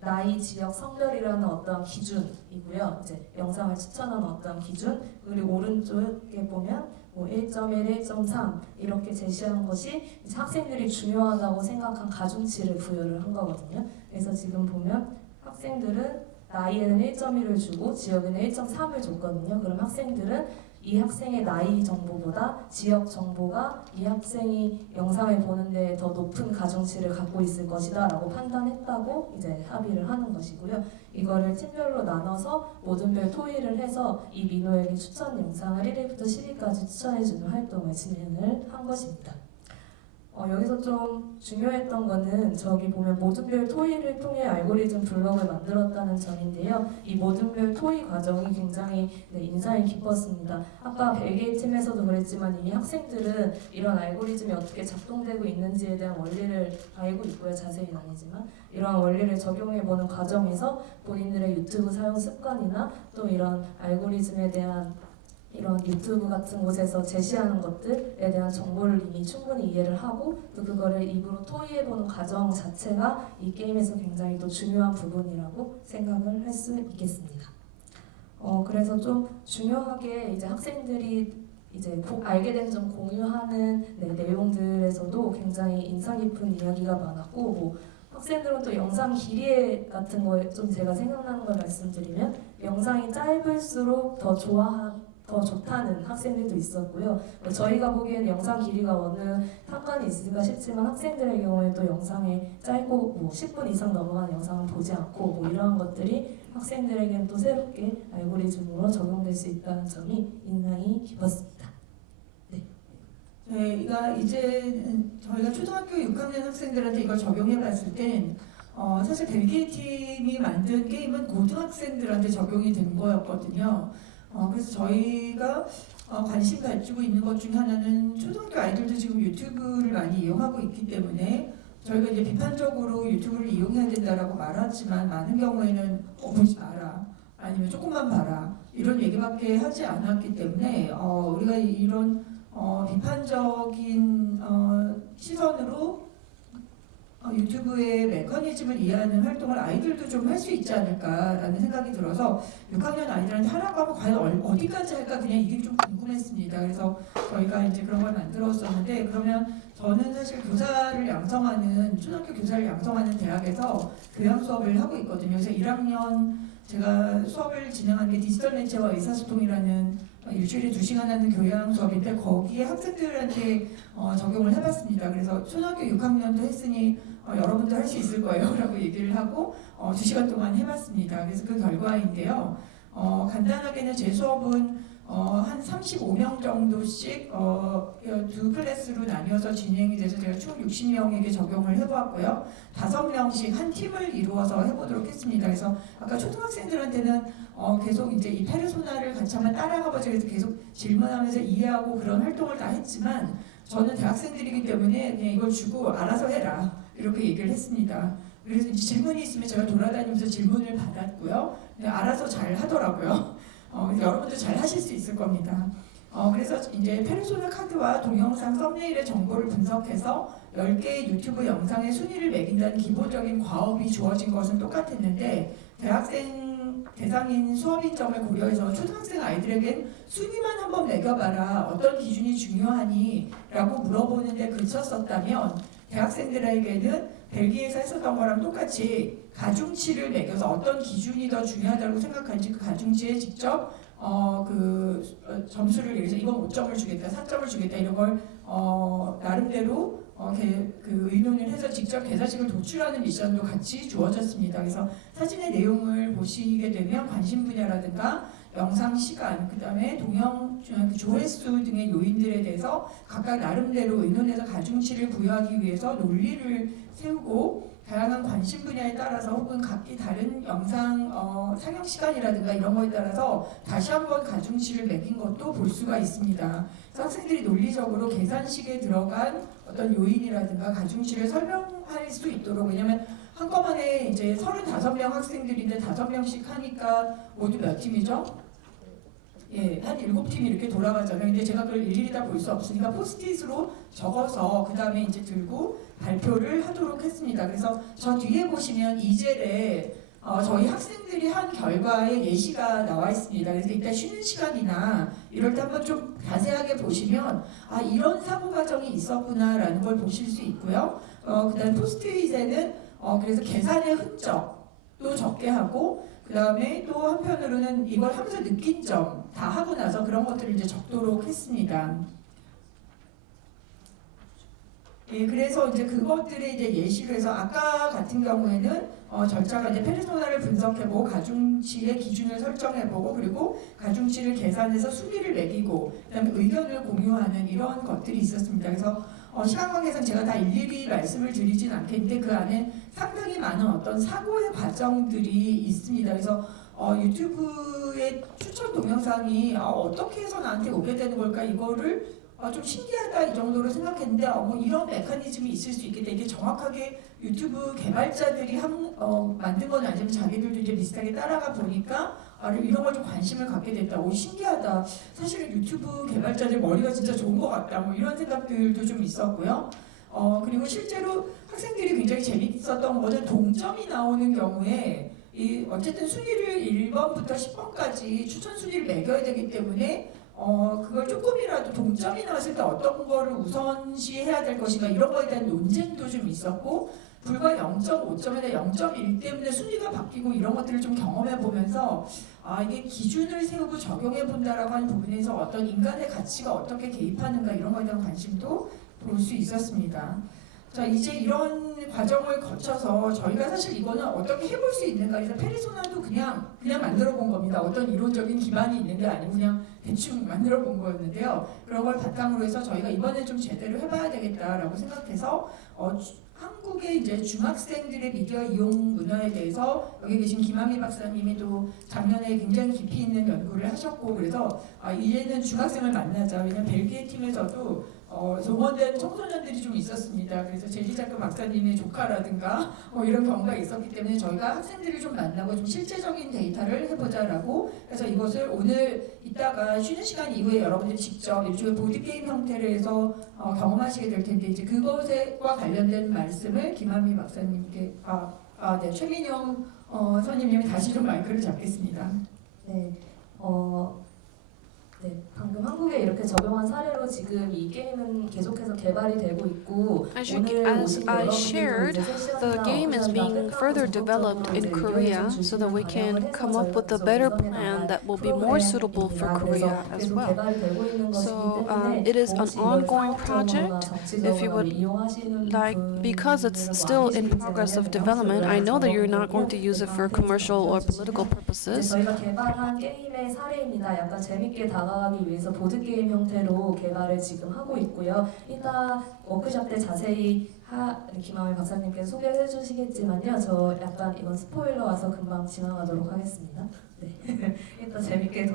나이, 지역, 성별이라는 어떤 기준이고요. 이제 영상을 추천하는 어떤 기준 그리고 오른쪽에 보면 1.1, 1.3 이렇게 제시한 것이 학생들이 중요하다고 생각한 가중치를 부여를 한 거거든요. 그래서 지금 보면 학생들은 나이에는 1.1을 주고 지역에는 1.3을 줬거든요. 그럼 학생들은 이 학생의 나이 정보보다 지역 정보가 이 학생이 영상을 보는데 더 높은 가중치를 갖고 있을 것이다 라고 판단했다고 이제 합의를 하는 것이고요. 이거를 팀별로 나눠서 모든 별 토의를 해서 이 민호에게 추천 영상을 1위부터 10위까지 추천해주는 활동을 진행을 한 것입니다. 여기서 좀 중요했던 거는 저기 보면 모든별 토의를 통해 알고리즘 블록을 만들었다는 점인데요. 이 모든별 토의 과정이 굉장히 인상이 깊었습니다. 아까 벨기에 팀에서도 그랬지만 이미 학생들은 이런 알고리즘이 어떻게 작동되고 있는지에 대한 원리를 알고 있고요. 자세히는 아니지만 이러한 원리를 적용해보는 과정에서 본인들의 유튜브 사용 습관이나 또 이런 알고리즘에 대한 이런 유튜브 같은 곳에서 제시하는 것들에 대한 정보를 이미 충분히 이해를 하고 또 그거를 입으로 토의해보는 과정 자체가 이 게임에서 굉장히 또 중요한 부분이라고 생각을 할 수 있겠습니다. 그래서 좀 중요하게 이제 학생들이 이제 알게 된 점 공유하는 내용들에서도 굉장히 인상 깊은 이야기가 많았고 뭐 학생들은 또 영상 길이 같은 거에 좀 제가 생각나는 걸 말씀드리면 영상이 짧을수록 더 좋다는 학생들도 있었고요. 저희가 보기엔 영상 길이가 어느 상관이 있을까 싶지만 학생들의 경우에 또 영상이 짧고 뭐 10분 이상 넘어간 영상은 보지 않고 뭐 이러한 것들이 학생들에게는 또 새롭게 알고리즘으로 적용될 수 있다는 점이 인상이 깊었습니다. 저희가 이제 저희가 초등학교 6학년 학생들한테 이걸 적용해봤을 땐 사실 벨기에 팀이 만든 게임은 고등학생들한테 적용이 된 거였거든요. 그래서 저희가 관심 가지고 있는 것 중에 하나는 초등학교 아이들도 지금 유튜브를 많이 이용하고 있기 때문에 저희가 이제 비판적으로 유튜브를 이용해야 된다라고 말하지만 많은 경우에는 보지 마라 아니면 조금만 봐라 이런 얘기밖에 하지 않았기 때문에 우리가 이런 비판적인 시선으로 유튜브의 메커니즘을 이해하는 활동을 아이들도 좀 할 수 있지 않을까라는 생각이 들어서 6학년 아이들한테 하라고 하면 과연 어디까지 할까 그냥 이게 좀 궁금했습니다. 그래서 저희가 이제 그런 걸 만들었었는데 그러면 저는 사실 교사를 양성하는 초등학교 교사를 양성하는 대학에서 교양 수업을 하고 있거든요. 그래서 1학년 제가 수업을 진행하는 게 디지털 매체와 의사소통이라는 일주일에 2시간 하는 교양 수업인데 거기에 학생들한테 적용을 해봤습니다. 그래서 초등학교 6학년도 했으니 여러분도 할 수 있을 거예요 라고 얘기를 하고 2시간 동안 해봤습니다. 그래서 그 결과인데요. 간단하게는 제 수업은 한 35명 정도씩 두 클래스로 나뉘어서 진행이 돼서 제가 총 60명에게 적용을 해보았고요. 5명씩 한 팀을 이루어서 해보도록 했습니다. 그래서 아까 초등학생들한테는 계속 이제 이 페르소나를 같이 한번 따라가보자 그래서 계속 질문하면서 이해하고 그런 활동을 다 했지만 저는 대학생들이기 때문에 그냥 이걸 주고 알아서 해라 이렇게 얘기를 했습니다. 그래서 이제 질문이 있으면 제가 돌아다니면서 질문을 받았고요. 그냥 알아서 잘 하더라고요. 여러분도 잘 하실 수 있을 겁니다. 그래서 이제 페르소나 카드와 동영상 썸네일의 정보를 분석해서 10개의 유튜브 영상의 순위를 매긴다는 기본적인 과업이 주어진 것은 똑같았는데 대학생 대상인 수업인 점을 고려해서 초등학생 아이들에겐 순위만 한번 매겨봐라 어떤 기준이 중요하니? 라고 물어보는데 그쳤었다면 대학생들에게는 벨기에에서 했었던 거랑 똑같이 가중치를 매겨서 어떤 기준이 더 중요하다고 생각하는지 그 가중치에 직접 점수를 예를 들어서 이건 5점을 주겠다, 4점을 주겠다 이런 걸 나름대로 그 의논을 해서 직접 계산식을 도출하는 미션도 같이 주어졌습니다. 그래서 사진의 내용을 보시게 되면 관심 분야라든가 영상 시간, 그 다음에 조회수 등의 요인들에 대해서 각각 나름대로 의논해서 가중치를 부여하기 위해서 논리를 세우고 다양한 관심 분야에 따라서 혹은 각기 다른 영상 상영 시간이라든가 이런 거에 따라서 다시 한번 가중치를 매긴 것도 볼 수가 있습니다. 그래서 학생들이 논리적으로 계산식에 들어간 어떤 요인이라든가 가중치를 설명할 수 있도록 왜냐하면 한꺼번에 이제 35명 학생들인데 5명씩 하니까 모두 몇 팀이죠? 예, 한 7팀이 이렇게 돌아가잖아요. 근데 제가 그걸 일일이 다 볼 수 없으니까 포스트잇으로 적어서 그 다음에 이제 들고 발표를 하도록 했습니다. 그래서 저 뒤에 보시면 이젤에 저희 학생들이 한 결과의 예시가 나와 있습니다. 그래서 이따 쉬는 시간이나 이럴 때 한번 좀 자세하게 보시면 아 이런 사고 과정이 있었구나라는 걸 보실 수 있고요. 그다음 포스트잇에는 그래서 계산의 흔적도 적게 하고 그 다음에 또 한편으로는 이걸 하면서 느낀 점 다 하고 나서 그런 것들을 이제 적도록 했습니다. 예, 그래서 이제 그것들을 이제 예시로 해서 아까 같은 경우에는 절차가 이제 페르소나를 분석해보고 가중치의 기준을 설정해보고 그리고 가중치를 계산해서 순위를 매기고 그다음에 의견을 공유하는 이런 것들이 있었습니다. 그래서 시간 관계상 제가 다 일일이 말씀을 드리진 않겠는데 그 안에 상당히 많은 어떤 사고의 과정들이 있습니다. 그래서 유튜브의 추천 동영상이 어떻게 해서 나한테 오게 되는 걸까 이거를 좀 신기하다 이 정도로 생각했는데 뭐 이런 메커니즘이 있을 수 있겠다. 이게 정확하게 유튜브 개발자들이 만든 건 아니지만 자기들도 이제 비슷하게 따라가 보니까 이런 걸 좀 관심을 갖게 됐다. 오 신기하다. 사실은 유튜브 개발자들 머리가 진짜 좋은 것 같다. 뭐 이런 생각들도 좀 있었고요. 그리고 실제로 학생들이 굉장히 재밌었던 거는 동점이 나오는 경우에 어쨌든 순위를 1번부터 10번까지 추천 순위를 매겨야 되기 때문에 그걸 조금이라도 동점이 나왔을 때 어떤 거를 우선시해야 될 것인가 이런 거에 대한 논쟁도 좀 있었고 불과 0.5점에다 0.1 때문에 순위가 바뀌고 이런 것들을 좀 경험해 보면서 이게 기준을 세우고 적용해 본다라고 하는 부분에서 어떤 인간의 가치가 어떻게 개입하는가 이런 거에 대한 관심도 볼 수 있었습니다. 자 이제 이런 과정을 거쳐서 저희가 사실 이거는 어떻게 해볼 수 있는가 그래서 페르소나도 그냥 만들어 본 겁니다. 어떤 이론적인 기반이 있는 게 아니고 그냥 대충 만들어 본 거였는데요. 그런 걸 바탕으로 해서 저희가 이번에 좀 제대로 해봐야 되겠다라고 생각해서 한국의 이제 중학생들의 미디어 이용 문화에 대해서 여기 계신 김한미 박사님이 또 작년에 굉장히 깊이 있는 연구를 하셨고 그래서 이제는 중학생을 만나자. 왜냐면 벨기에 팀에서도 동원된 청소년들이 좀 있었습니다. 그래서 제시작가 박사님의 조카라든가 이런 경우가 있었기 때문에 저희가 학생들을 좀 만나고 좀 실제적인 데이터를 해보자라고 해서 이것을 오늘 이따가 쉬는 시간 이후에 여러분들이 직접 일종의 보드게임 형태로 해서 경험하시게 될 텐데 이제 그것과 관련된 말씀을 김한미 박사님께 네, 최민영 선임님이 다시 좀 마이크를 잡겠습니다. 네, 네, 방금 한국에 이렇게 적용한 사례로 지금 이 게임은 계속해서 개발이 되고 있고 As 오늘 I 오신 여러분들도 shared, 이제 실시간이나 the game is 오프라인이나 being further 팩하고 developed in 적극적으로 Korea 이제 so that we can 의견을 come up with a 주시면 better 저희가 plan that will be 프로그램 more suitable for 입니다. Korea 그래서 as 계속 well. 개발이 되고 있는 것이기 So 때문에 it is an 혹시 이걸 ongoing 사업적으로나 project. If you 정치적으로 would 이용하시는 because it's 분들은 still in 아니시겠지만요. progress of 그냥 development, I know that you're not going to 적어보고 use it for commercial or political 이제 purposes. 저희가 개발한 게임의 사례입니다. 약간 재밌게 다가가기 위해서 보드게임 형태로 개발을 지금 하고 있고요. 이따 워크숍 때 자세히 김하울 박사님께서 소개해 주시겠지만요. 저 약간 이건 스포일러 와서 금방 지나가도록 하겠습니다. 네. 이따 재밌게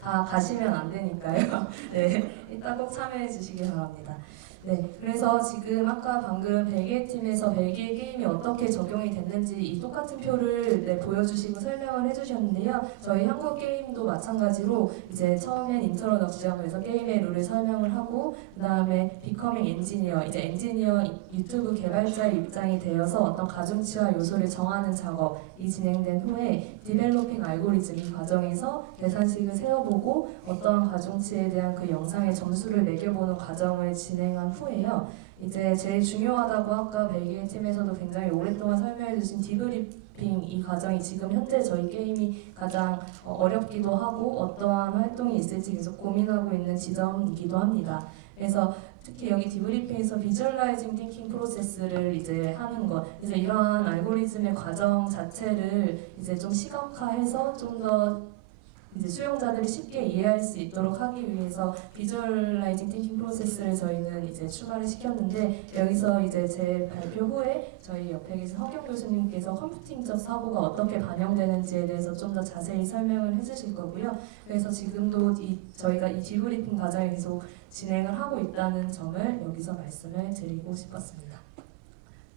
다 가시면 안 되니까요. 네. 이따 꼭 참여해 주시기 바랍니다. 네, 그래서 지금 아까 방금 벨기에 팀에서 벨기에 게임이 어떻게 적용이 됐는지 이 똑같은 표를 보여주시고 설명을 해주셨는데요. 저희 한국 게임도 마찬가지로 이제 처음엔 인트로덕션 그래서 게임의 룰을 설명을 하고 그 다음에 비커밍 엔지니어 이제 엔지니어 유튜브 개발자의 입장이 되어서 어떤 가중치와 요소를 정하는 작업이 진행된 후에 디벨로핑 알고리즘 이 과정에서 계산식을 세워보고 어떠한 가중치에 대한 그 영상의 점수를 매겨보는 과정을 진행한 후에요. 이제 제일 중요하다고 아까 벨기에 팀에서도 굉장히 오랫동안 설명해주신 디브리핑 이 과정이 지금 현재 저희 게임이 가장 어렵기도 하고 어떠한 활동이 있을지 계속 고민하고 있는 지점이기도 합니다. 그래서 특히 여기 디브리핑에서 비주얼라이징 띵킹 프로세스를 이제 하는 것, 이제 이러한 알고리즘의 과정 자체를 이제 좀 시각화해서 좀 더 이제 수용자들이 쉽게 이해할 수 있도록 하기 위해서 비주얼라이징 띵킹 프로세스를 저희는 이제 추가를 시켰는데 여기서 이제 제 발표 후에 저희 옆에 계신 허경 교수님께서 컴퓨팅적 사고가 어떻게 반영되는지에 대해서 좀 더 자세히 설명을 해주실 거고요. 그래서 지금도 저희가 이 디브리핑 과정을 계속 진행을 하고 있다는 점을 여기서 말씀을 드리고 싶었습니다.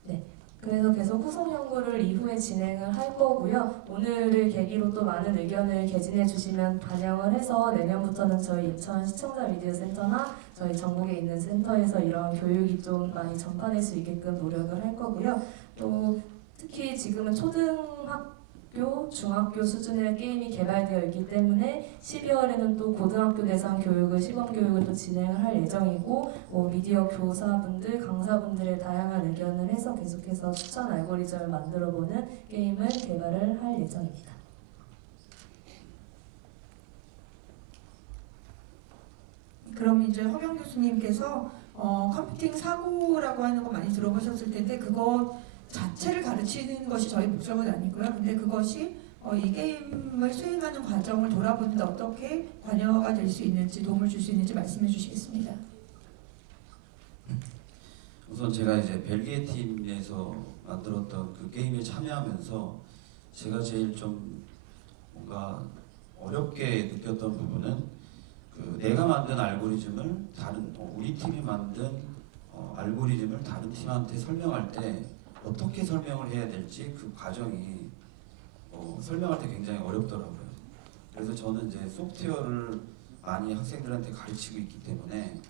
네. 그래서 계속 후속 연구를 이후에 진행을 할 거고요. 오늘을 계기로 또 많은 의견을 개진해 주시면 반영을 해서 내년부터는 저희 인천 시청자 미디어 센터나 저희 전국에 있는 센터에서 이런 교육이 좀 많이 전파될 수 있게끔 노력을 할 거고요. 또 특히 지금은 초등학교, 중학교 수준의 게임이 개발되어 있기 때문에 12월에는 또 고등학교 대상 교육을 시범 교육을 또 진행을 할 예정이고 미디어 교사분들, 강사분들의 다양한 의견을 해서 계속해서 추천 알고리즘을 만들어보는 게임을 개발을 할 예정입니다. 그럼 이제 허경 교수님께서 컴퓨팅 사고라고 하는 거 많이 들어보셨을 텐데 그거 자체를 가르치는 것이 저희 목적은 아니고요. 근데 그것이 이 게임을 수행하는 과정을 돌아보는데 어떻게 관여가 될 수 있는지 도움을 줄 수 있는지 말씀해 주시겠습니다. 우선 제가 이제 벨기에 팀에서 만들었던 그 게임에 참여하면서 제가 제일 좀 뭔가 어렵게 느꼈던 부분은 그 내가 만든 알고리즘을 다른 우리 팀이 만든 알고리즘을 다른 팀한테 설명할 때 어떻게 설명을 해야 될지 그 과정이 설명할 때 굉장히 어렵더라고요. 그래서 저는 이제 소프트웨어를 많이 학생들한테 가르치고 있기 때문에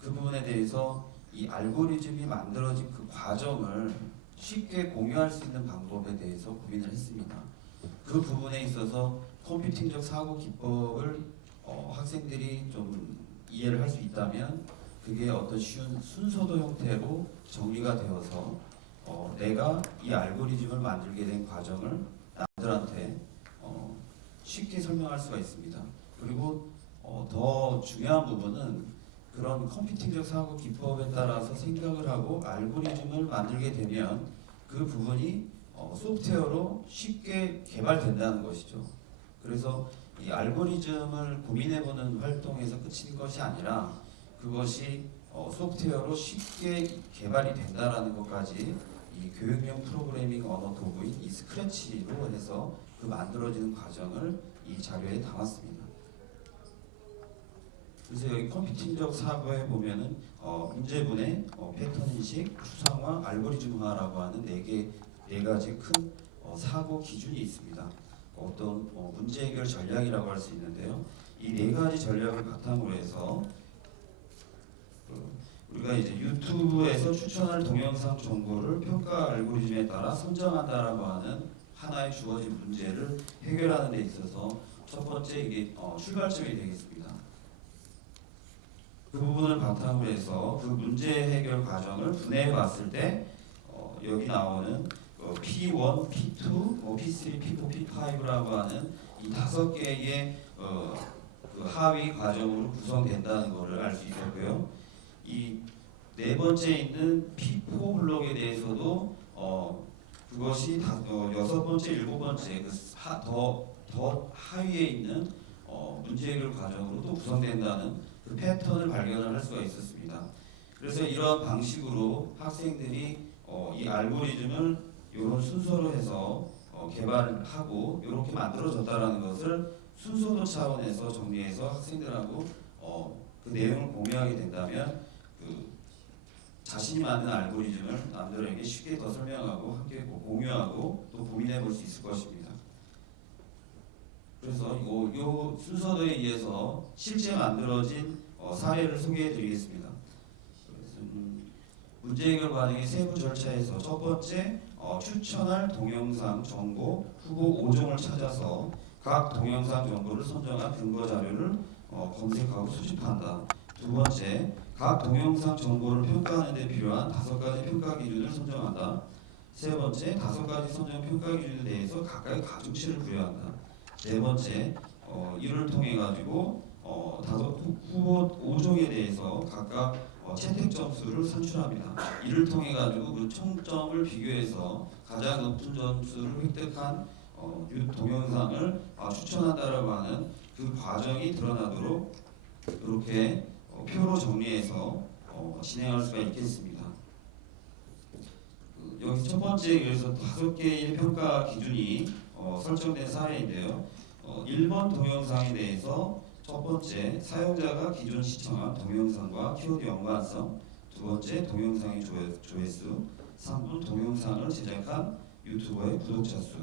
그 부분에 대해서 이 알고리즘이 만들어진 그 과정을 쉽게 공유할 수 있는 방법에 대해서 고민을 했습니다. 그 부분에 있어서 컴퓨팅적 사고 기법을 학생들이 좀 이해를 할 수 있다면 그게 어떤 쉬운 순서도 형태로 정리가 되어서 내가 이 알고리즘을 만들게 된 과정을 남들한테 쉽게 설명할 수가 있습니다. 그리고 더 중요한 부분은 그런 컴퓨팅적 사고 기법에 따라서 생각을 하고 알고리즘을 만들게 되면 그 부분이 소프트웨어로 쉽게 개발된다는 것이죠. 그래서 이 알고리즘을 고민해보는 활동에서 끝인 것이 아니라 그것이 소프트웨어로 쉽게 개발이 된다라는 것까지 이 교육용 프로그래밍 언어 도구인 이 스크래치로 해서 그 만들어지는 과정을 이 자료에 담았습니다. 그래서 여기 컴퓨팅적 사고에 보면은 문제분해, 패턴 인식, 추상화, 알고리즘화라고 하는 네 가지 큰 사고 기준이 있습니다. 어떤 문제 해결 전략이라고 할 수 있는데요. 이 네 가지 전략을 바탕으로 해서 우리가 이제 유튜브에서 추천할 동영상 정보를 평가 알고리즘에 따라 선정한다라고 하는 하나의 주어진 문제를 해결하는 데 있어서 첫 번째 이게 출발점이 되겠습니다. 그 부분을 바탕으로 해서 그 문제 해결 과정을 분해해 봤을 때 여기 나오는 P1, P2, P3, P4, P5라고 하는 이 5개의 그 하위 과정으로 구성된다는 것을 알 수 있었고요. 이 네 번째 있는 P4 블록에 대해서도 그것이 여섯 번째, 일곱 번째 더 하위에 있는 문제 해결 과정으로 또 구성된다는 그 패턴을 발견을 할 수가 있었습니다. 그래서 이런 방식으로 학생들이 이 알고리즘을 이런 순서로 해서 개발하고 이렇게 만들어졌다라는 것을 순서도 차원에서 정리해서 학생들하고 그 내용을 공유하게 된다면 그 자신이 만든 알고리즘을 남들에게 쉽게 더 설명하고 함께 공유하고 또 고민해 볼 수 있을 것입니다. 그래서 이 순서도에 의해서 실제 만들어진 사례를 소개해 드리겠습니다. 문제 해결 과정의 세부 절차에서 첫 번째 추천할 동영상 정보 후보 5종을 찾아서 각 동영상 정보를 선정한 근거 자료를 검색하고 수집한다. 두 번째, 각 동영상 정보를 평가하는 데 필요한 5가지 평가 기준을 선정한다. 세 번째, 5가지 선정 평가 기준에 대해서 각각의 가중치를 부여한다. 네 번째, 이를 통해 가지고 후보 5종에 대해서 각각 채택 점수를 산출합니다. 이를 통해 가지고 그 총점을 비교해서 가장 높은 점수를 획득한 동영상을 추천한다라고 하는 그 과정이 드러나도록 이렇게 표로 정리해서 진행할 수가 있겠습니다. 여기 첫 번째 그래서 5개의 평가 기준이 설정된 사례인데요. 1번 동영상에 대해서 첫 번째, 사용자가 기존 시청한 동영상과 키워드 연관성. 두 번째, 동영상의 조회수. 3번, 동영상을 제작한 유튜버의 구독자 수.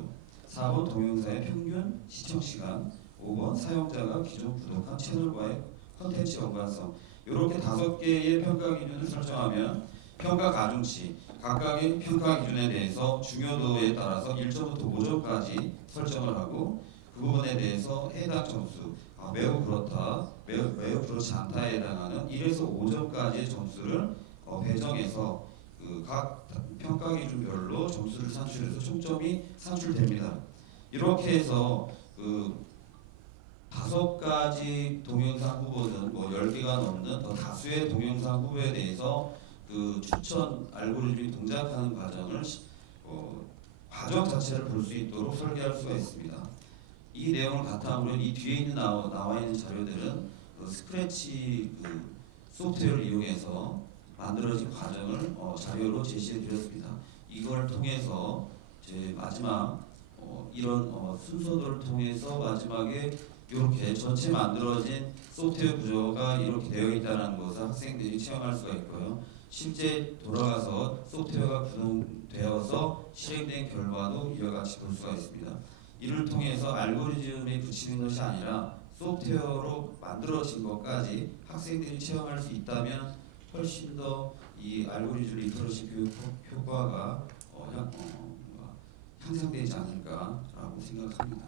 4번, 동영상의 평균 시청시간. 5번, 사용자가 기존 구독한 채널과의 컨텐츠 연관성. 이렇게 5개의 평가 기준을 설정하면 평가 가중치, 각각의 평가 기준에 대해서 중요도에 따라서 1점부터 5점까지 설정을 하고 그 부분에 대해서 해당 점수, 매우 그렇다, 매우 그렇지 않다에 해당하는 1에서 5점까지의 점수를 배정해서 그 각 평가 기준별로 점수를 산출해서 총점이 산출됩니다. 이렇게 해서 그 5가지 동영상 후보든 10개가 넘는 더 다수의 동영상 후보에 대해서 그 추천 알고리즘이 동작하는 과정을 과정 자체를 볼 수 있도록 설계할 수가 있습니다. 이 내용을 바탕으로 이 뒤에 있는 나와 있는 자료들은 스크래치 소프트웨어를 이용해서 만들어진 과정을 자료로 제시해 드렸습니다. 이걸 통해서 이제 마지막 이런 순서들을 통해서 마지막에 이렇게 전체 만들어진 소프트웨어 구조가 이렇게 되어 있다는 것을 학생들이 체험할 수가 있고요. 실제 돌아가서 소프트웨어가 구동되어서 실행된 결과도 이와 같이 볼 수가 있습니다. 이를 통해서 알고리즘에 붙이는 것이 아니라 소프트웨어로 만들어진 것까지 학생들이 체험할 수 있다면 훨씬 더 이 알고리즘 리터러시 교육 효과가 향상되지 않을까라고 생각합니다.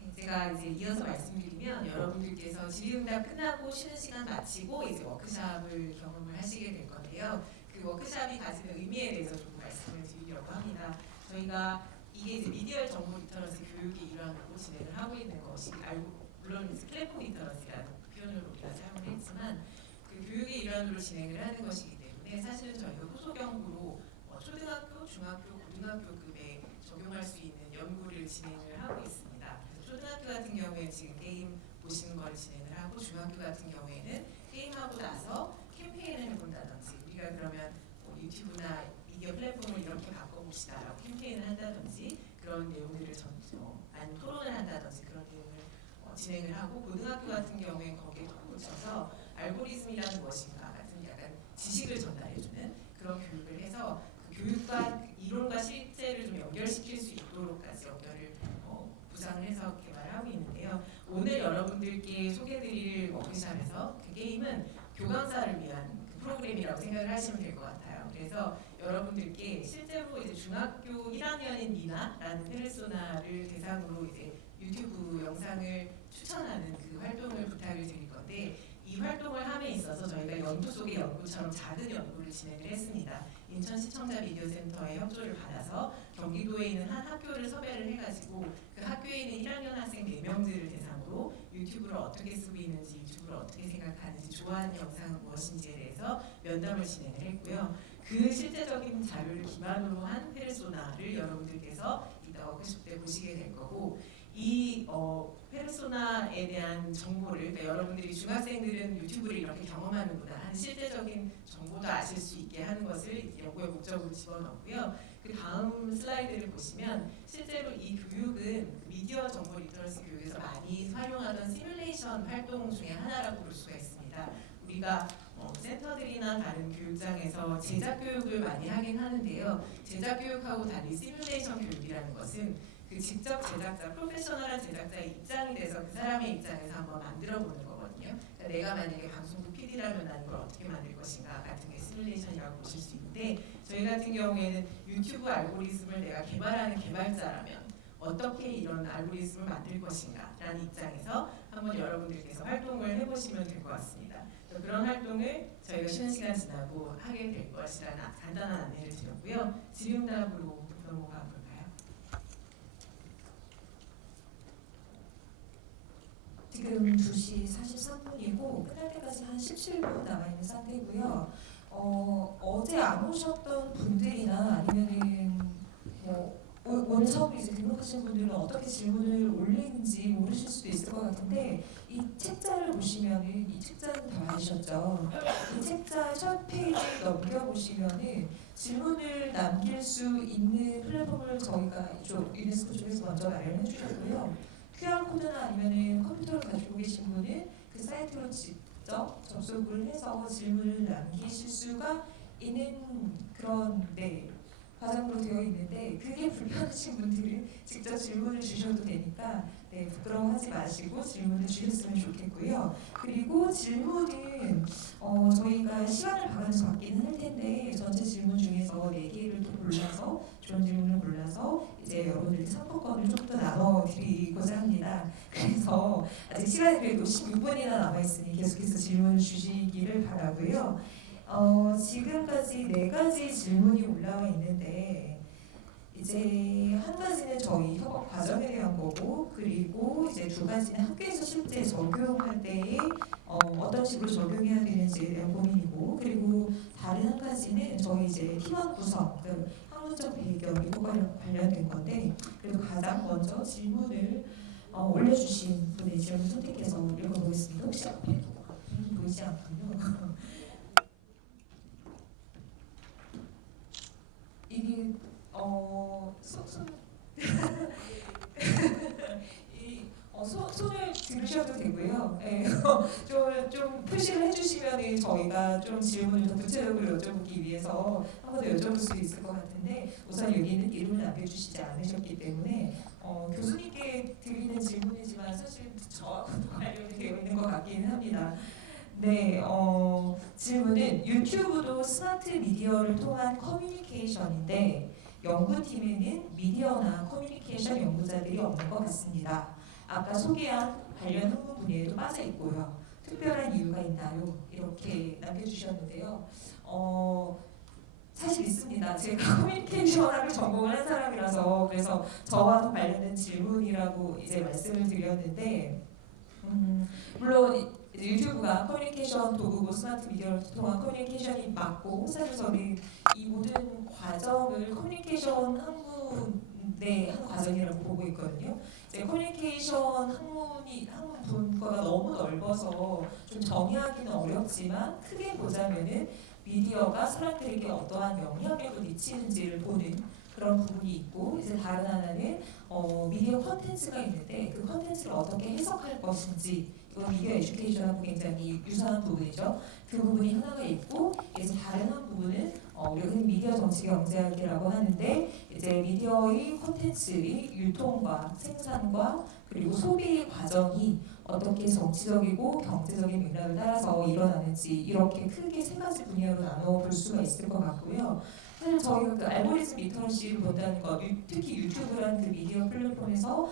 네, 제가 이제 이어서 말씀드리면 여러분들께서 질의응답 끝나고 쉬는 시간 마치고 이제 워크숍을 경험을 하시게 될 건데요. 그 워크숍이 가지는 의미에 대해서 조금 말씀을 드리려고 합니다. 저희가 이게 이제 미디어 정보 리터러시 교육의 일환으로 진행을 하고 있는 것이 물론 이제 플랫폼 리터러시라는 표현을 우리가 사용을 했지만 그 교육의 일환으로 진행을 하는 것이기 때문에 사실은 저희가 후소경부로 초등학교, 중학교, 고등학교급에 적용할 수 있는 연구를 진행을 하고 있습니다. 그래서 초등학교 같은 경우에 지금 게임 보시는 걸 진행을 하고 중학교 같은 경우에는 게임하고 나서 캠페인을 해본다든지 우리가 그러면 유튜브나 미디어 플랫폼을 이렇게 바꿔봅시다라고 캠페인을 한다든지 그런 내용들을 아니면 토론을 한다든지 그런 내용을 진행을 하고 고등학교 같은 경우에 거기에 덧붙여서 알고리즘이라는 무엇인가 같은 약간 지식을 전달해주는 그런 교육을 해서 그 교육과 이론과 실제를 좀 연결시킬 수 있도록까지 연결을 구상을 해서 개발하고 있는데요. 오늘 여러분들께 소개드릴 워크숍에서 그 게임은 교강사를 위한 프로그램이라고 생각을 하시면 될 것 같아요. 그래서 여러분들께 실제로 이제 중학교 1학년인 미나라는 페르소나를 대상으로 이제 유튜브 영상을 추천하는 그 활동을 부탁을 드릴 건데 이 활동을 함에 있어서 저희가 연구 속의 연구처럼 작은 연구를 진행을 했습니다. 인천시청자 미디어센터의 협조를 받아서 경기도에 있는 한 학교를 섭외를 해가지고 그 학교에 있는 1학년 학생 4명들을 대상으로 유튜브를 어떻게 쓰고 있는지, 유튜브를 어떻게 생각하는지, 좋아하는 영상은 무엇인지에 대해서 면담을 진행을 했고요. 그 실제적인 자료를 기반으로 한 페르소나를 여러분들께서 이따 워크숍 때 보시게 될 거고 이 페르소나에 대한 정보를 그러니까 여러분들이 중학생들은 유튜브를 이렇게 경험하는구나 하는 실제적인 정보도 아실 수 있게 하는 것을 연구의 목적으로 집어넣고요. 그 다음 슬라이드를 보시면 실제로 이 교육은 미디어 정보 리터러시 교육에서 많이 활용하던 시뮬레이션 활동 중에 하나라고 볼 수가 있습니다. 우리가 센터들이나 다른 교육장에서 제작 교육을 많이 하긴 하는데요. 제작 교육하고 달리 시뮬레이션 교육이라는 것은 그 직접 제작자, 프로페셔널한 제작자의 입장이 돼서 그 사람의 입장에서 한번 만들어 보는 거거든요. 그러니까 내가 만약에 방송국 PD라면 난 이걸 어떻게 만들 것인가 같은 게 시뮬레이션이라고 보실 수 있는데 저희 같은 경우에는 유튜브 알고리즘을 내가 개발하는 개발자라면 어떻게 이런 알고리즘을 만들 것인가 라는 입장에서 한번 여러분들께서 활동을 해보시면 될 것 같습니다. 그런 활동을 저희가 쉬는 시간 지나고 하게 될 것이라는 간단한 안내를 드렸고요. 질의응답으로 넘어가 볼까요? 지금 2시 43분이고 끝날 때까지 한 17분 남아있는 상태고요. 어제 안 오셨던 분들이나 아니면은 오늘 처음 이제 등록하신 분들은 어떻게 질문을 올리는지 모르실 수도 있을 것 같은데 이 책자를 보시면은 이 책자는 다 아시셨죠? 이 책자 첫 페이지 넘겨보시면은 질문을 남길 수 있는 플랫폼을 저희가 이쪽 유네스코 쪽에서 먼저 마련해 주셨고요. QR코드나 아니면은 컴퓨터를 가지고 계신 분은 그 사이트로 직접 접속을 해서 질문을 남기실 수가 있는 그런 과정으로 되어 있는데 그게 불편하신 분들은 직접 질문을 주셔도 되니까 부끄러워하지 마시고 질문을 주셨으면 좋겠고요. 그리고 질문은 저희가 시간을 봐가면서 받기는 할 텐데 전체 질문 중에서 4개를 또 골라서 좋은 질문을 골라서 이제 여러분들께 상품권을 좀 더 나눠드리고자 합니다. 그래서 아직 시간이 그래도 16분이나 남아있으니 계속해서 질문을 주시기를 바라고요. 지금까지 4가지 질문이 올라와 있는데 이제 한 가지는 저희 협업 과정에 대한 거고 그리고 이제 2가지는 학교에서 실제 적용할 때에 어떤 식으로 적용해야 되는지에 대한 고민이고 그리고 다른 한 가지는 저희 이제 팀원 구성, 그 학문적 배경 이거와 관련된 건데 그래도 가장 먼저 질문을 올려주신 분의 질문 선택해서 읽어보겠습니다. 혹시 앞에 보이지 않군요. 손을 들으셔도 되고요. 네. 좀 표시를 해주시면 저희가 좀 질문을 더 구체적으로 여쭤보기 위해서 한 번 더 여쭤볼 수 있을 것 같은데 우선 여기는 이름을 남겨주시지 않으셨기 때문에 교수님께 드리는 질문이지만 사실 저하고도 관련이 되어 있는 것 같기는 합니다. 네, 질문은 유튜브도 스마트 미디어를 통한 커뮤니케이션인데 연구팀에는 미디어나 커뮤니케이션 연구자들이 없는 것 같습니다. 아까 소개한 관련 학부 분야에도 빠져 있고요. 특별한 이유가 있나요? 이렇게 남겨주셨는데요. 사실 있습니다. 제가 커뮤니케이션학을 전공을 한 사람이라서 그래서 저와도 관련된 질문이라고 이제 말씀을 드렸는데 물론 유튜브가 커뮤니케이션 도구고 스마트 미디어를 통한 커뮤니케이션이 맞고 홍사주서는 이 모든 과정을 커뮤니케이션 학문의 한 과정이라고 보고 있거든요. 이제 커뮤니케이션 학문과가 너무 넓어서 좀 정의하기는 어렵지만 크게 보자면은 미디어가 사람들에게 어떠한 영향력을 미치는지를 보는 그런 부분이 있고 이제 다른 하나는 미디어 컨텐츠가 있는데 그 컨텐츠를 어떻게 해석할 것인지 이건 미디어 에듀케이션하고 굉장히 유사한 부분이죠. 그 부분이 하나가 있고 이제 다른 한 부분은 여기는 미디어 정치 경제학이라고 하는데 이제 미디어의 콘텐츠의 유통과 생산과 그리고 소비 과정이 어떻게 정치적이고 경제적인 맥락을 따라서 일어나는지 이렇게 크게 세 가지 분야로 나눠 볼 수가 있을 것 같고요. 사실 저희가 그 알고리즘 리터러시를 본다는 거, 특히 유튜브라는 그 미디어 플랫폼에서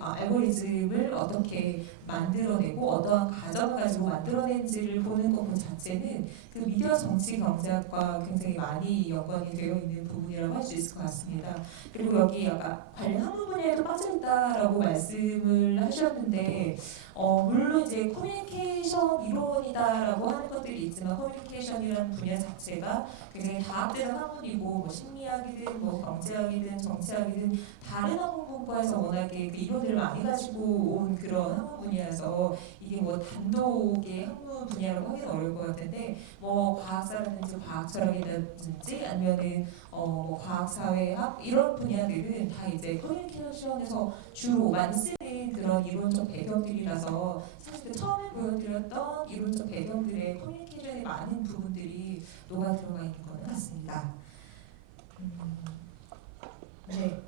알고리즘을 어떻게 만들어내고 어떠한 과정을 가지고 만들어낸지를 보는 것 자체는 그 미디어 정치 경제학과 굉장히 많이 연관이 되어 있는 부분이라고 할 수 있을 것 같습니다. 그리고 여기 약간 관련 학문 분야에도 빠져있다라고 말씀을 하셨는데 물론 이제 커뮤니케이션 이론이다라고 하는 것들이 있지만 커뮤니케이션이라는 분야 자체가 굉장히 다학되는 학문이고 뭐 심리학이든 뭐 경제학이든 정치학이든 다른 학문분과에서 워낙에 그 이론들을 많이 가지고 온 그런 학문 분야여서 이게 뭐 단독의 학문 분야라고 하기는 어려울 것 같은데 뭐 과학사라든지 과학철학이라든지 아니면은 뭐 과학사회학 이런 분야들은 다 이제 커뮤니케이션에서 주로 많이 쓰는 그런 이론적 배경들이라서 사실 그 처음에 보여드렸던 이론적 배경들의 커뮤니케이션의 많은 부분들이 녹아 들어가 있는 것 같습니다. 네.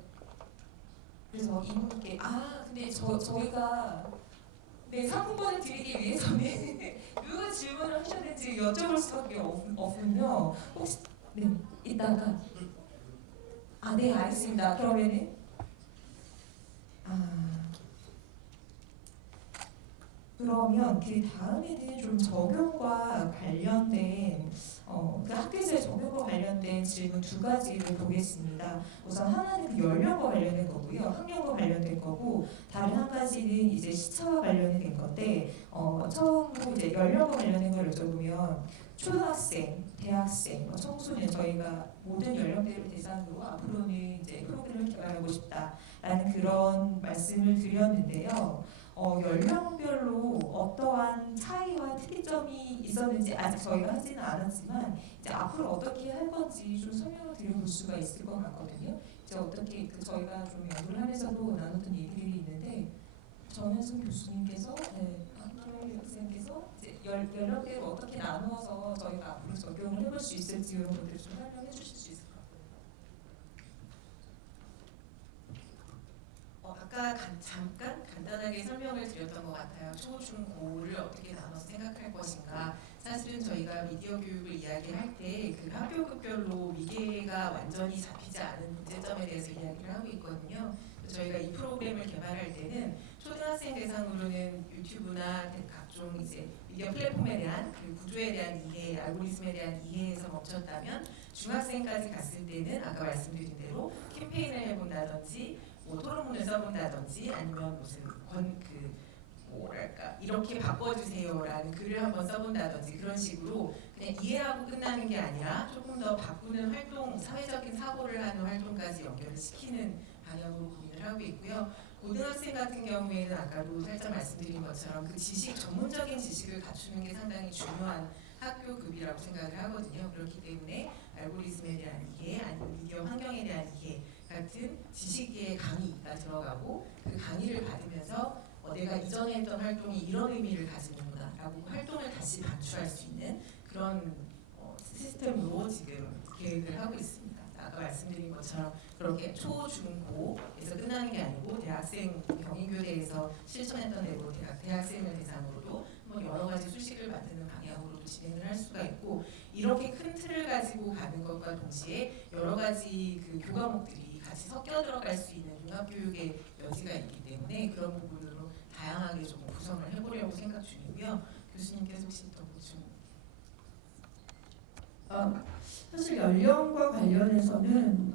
그래서 이분께 근데 저희가 네 상품권을 드리기 위해서는 누가 질문을 하셨는지 여쭤볼 수밖에 없군요. 혹시 네 이따가 네 알겠습니다. 그러면은 그러면 그 다음에는 좀 적용과 관련된 그 학교에서의 적용과 관련된 질문 두 가지를 보겠습니다. 우선 하나는 그 연령과 관련된 거고요, 학년과 관련된 거고 다른 한 가지는 이제 시차와 관련된 건데 처음으로 이제 연령과 관련된 걸 여쭤보면 초등학생, 대학생, 청소년 저희가 모든 연령대를 대상으로 앞으로는 이제 프로그램을 개발하고 싶다라는 그런 말씀을 드렸는데요. 연령별로 어떠한 차이와 특이점이 있었는지 아직 저희가 하지는 않았지만 이제 앞으로 어떻게 할 건지 좀 설명을 드려볼 수가 있을 것 같거든요. 이제 어떻게 저희가 좀 연구를 하면서도 나눴던 얘기들이 있는데 정현승 교수님께서 한철 학생께서 이제 연령대를 어떻게 나누어서 저희가 앞으로 적용을 해볼 수 있을지 이런 것들을 좀 설명해 주실 수 있을 것 같아요. 아까 잠깐 간단하게 설명을 드렸던 것 같아요. 초, 중, 고를 어떻게 나눠서 생각할 것인가. 사실은 저희가 미디어 교육을 이야기할 때 그 학교급별로 미디어가 완전히 잡히지 않은 문제점에 대해서 이야기를 하고 있거든요. 저희가 이 프로그램을 개발할 때는 초등학생 대상으로는 유튜브나 각종 이제 미디어 플랫폼에 대한 그 구조에 대한 이해, 알고리즘에 대한 이해에서 멈췄다면 중학생까지 갔을 때는 아까 말씀드린 대로 캠페인을 해본다든지 뭐 토론문을 써본다든지 아니면 무슨 이렇게 바꿔주세요라는 글을 한번 써본다든지 그런 식으로 그냥 이해하고 끝나는 게 아니라 조금 더 바꾸는 활동, 사회적인 사고를 하는 활동까지 연결을 시키는 방향으로 고민을 하고 있고요. 고등학생 같은 경우에는 아까도 살짝 말씀드린 것처럼 그 전문적인 지식을 갖추는 게 상당히 중요한 학교급이라고 생각을 하거든요. 그렇기 때문에 알고리즘에 대한 이해, 아니면 미디어 환경에 대한 이해 같은 지식의 강의가 들어가고 그 강의를 받으면서 내가 이전에 했던 활동이 이런 의미를 가지는구나라고 활동을 다시 반추할 수 있는 그런 시스템으로 지금 계획을 하고 있습니다. 아까 말씀드린 것처럼 그렇게 초, 중, 고에서 끝나는 게 아니고 대학생 경인교대에서 실천했던 대로 대학생을 대상으로도 한번 여러 가지 수식을 만드는 방향으로도 진행을 할 수가 있고 이렇게 큰 틀을 가지고 가는 것과 동시에 여러 가지 그 교과목들이 같이 섞여 들어갈 수 있는 융합교육의 여지가 있기 때문에 그런 부분으로 다양하게 좀 구성을 해보려고 생각 중이고요. 교수님께서 혹시 더 보충? 사실 연령과 관련해서는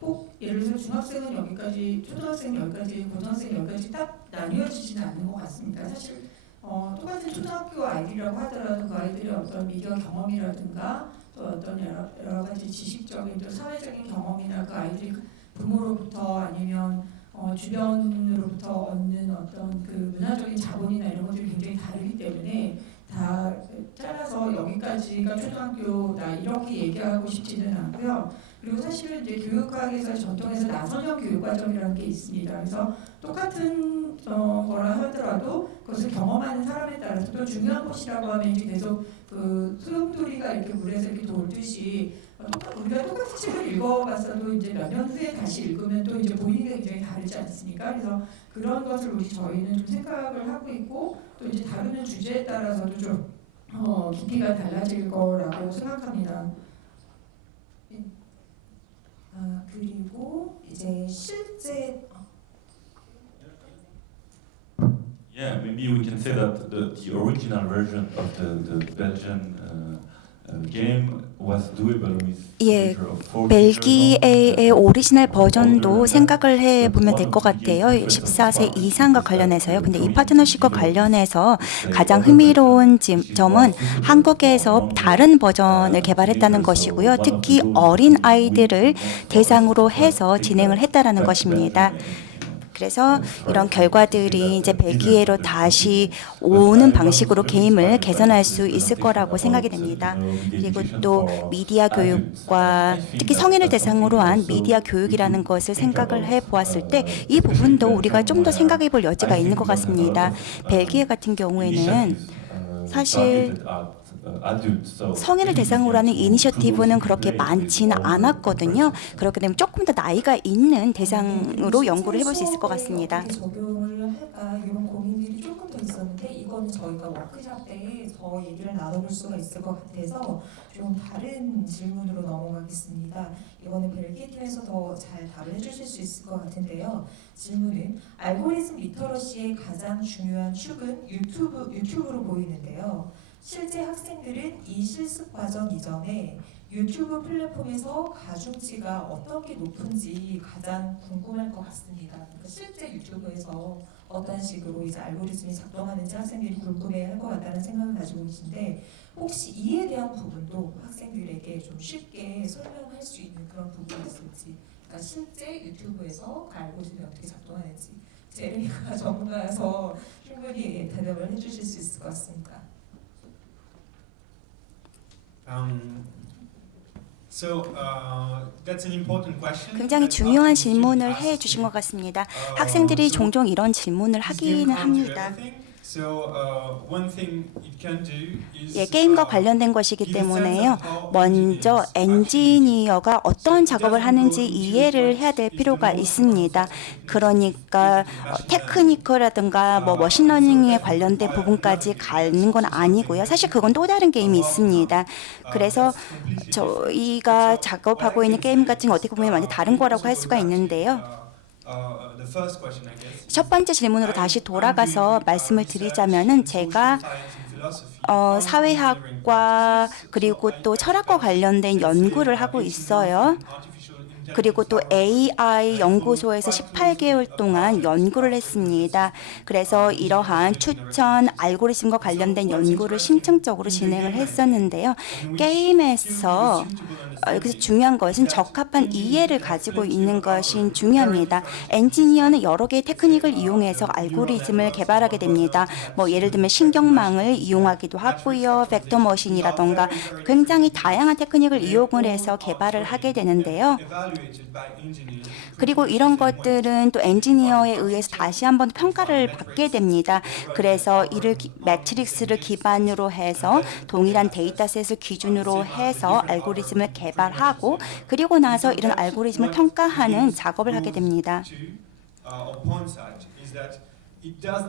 꼭 예를 들어 중학생은 여기까지, 초등학생 여기까지, 고등학생 여기까지 딱 나뉘어지지는 않는 것 같습니다. 사실 똑같은 초등학교 아이들이라고 하더라도 그 아이들의 어떤 미디어 경험이라든가 또 어떤 여러 가지 지식적인 또 사회적인 경험이나 그 아이들이 부모로부터 아니면 주변으로부터 얻는 어떤 그 문화적인 자본이나 이런 것들이 굉장히 다르기 때문에 다 잘라서 여기까지가 초등학교다 이렇게 얘기하고 싶지는 않고요. 그리고 사실은 이제 교육학에서 전통에서 나선형 교육과정이라는 게 있습니다. 그래서 똑같은 거라 하더라도 그것을 경험하는 사람에 따라서 또 중요한 것이라고 하면 이제 계속 그 소용돌이가 이렇게 물에서 이렇게 돌듯이 우리가 똑같은 책을 읽어봤어도 이제 몇 년 후에 다시 읽으면 또 이제 본인이 굉장히 다르지 않습니까? 그래서 그런 것을 저희는 좀 생각을 하고 있고 또 이제 다루는 주제에 따라서도 좀 깊이가 달라질 거라고 생각합니다. 그리고 이제 실제 Yeah, maybe we can say that the original version of the Belgian game was doable with 예, the of 4 벨기에의 오리지널 버전도 생각을 해보면 될 것 같아요. 14세 이상과 관련해서요. 근데 이 파트너십과 관련해서 가장 흥미로운 점은 한국에서 다른 버전을 개발했다는 것이고요. 특히 어린 아이들을 대상으로 해서 진행을 했다라는 것입니다. 그래서 이런 결과들이 이제 벨기에로 다시 오는 방식으로 게임을 개선할 수 있을 거라고 생각이 됩니다. 그리고 또 미디어 교육과 특히 성인을 대상으로 한 미디어 교육이라는 것을 생각을 해보았을 때 이 부분도 우리가 좀 더 생각해 볼 여지가 있는 것 같습니다. 벨기에 같은 경우에는 사실 성인을 대상으로 하는 이니셔티브는 그렇게 많지는 않았거든요. 그렇게 되면 조금 더 나이가 있는 대상으로 연구를 해볼 수 있을 것 같습니다. 적용을 할까 이런 고민들이 조금 더 있었는데 이거는 저희가 워크숍 때 더 얘기를 나눠볼 수가 있을 것 같아서 좀 다른 질문으로 넘어가겠습니다. 이거는 벨기에 팀에서 더 잘 답을 해주실 수 있을 것 같은데요. 질문은 알고리즘 리터러시의 가장 중요한 축은 유튜브로 보이는데요. 실제 학생들은 이 실습 과정 이전에 유튜브 플랫폼에서 가중치가 어떤 게 높은지 가장 궁금할 것 같습니다. 그러니까 실제 유튜브에서 어떤 식으로 이제 알고리즘이 작동하는지 학생들이 궁금해할 것 같다는 생각을 가지고 계신데 혹시 이에 대한 부분도 학생들에게 좀 쉽게 설명할 수 있는 그런 부분이 있을지, 그러니까 실제 유튜브에서 그 알고리즘이 어떻게 작동하는지 제레미가 전문가여서 충분히 대답을 해주실 수 있을 것 같습니다. That's an important question. 굉장히 중요한 질문을 해주신 것 같습니다. 학생들이 종종 이런 질문을 하기는 합니다. 예, 게임과 관련된 것이기 때문에요. 먼저 엔지니어가 어떤 작업을 하는지 이해를 해야 될 필요가 있습니다. 그러니까 테크니컬이라든가 머신러닝에 관련된 부분까지 가는 건 아니고요. 사실 그건 또 다른 게임이 있습니다. 그래서 저희가 작업하고 있는 게임 같은 건 어떻게 보면 완전 다른 거라고 할 수가 있는데요. 첫 번째 질문으로 다시 돌아가서 말씀을 드리자면은 제가 사회학과 그리고 또 철학과 관련된 연구를 하고 있어요. 그리고 또 AI 연구소에서 18개월 동안 연구를 했습니다. 그래서 이러한 추천 알고리즘과 관련된 연구를 심층적으로 진행을 했었는데요. 게임에서 여기서 중요한 것은 적합한 이해를 가지고 있는 것이 중요합니다. 엔지니어는 여러 개의 테크닉을 이용해서 알고리즘을 개발하게 됩니다. 예를 들면 신경망을 이용하기도 하고요. 벡터 머신이라던가 굉장히 다양한 테크닉을 이용을 해서 개발을 하게 되는데요. evaluated by engineers. 그리고 이런 것들은 또 엔지니어에 의해서 다시 한번 평가를 받게 됩니다. 그래서 이를 매트릭스를 기반으로 해서 동일한 데이터셋을 기준으로 해서 알고리즘을 개발하고 그리고 나서 이런 알고리즘을 평가하는 작업을 하게 됩니다.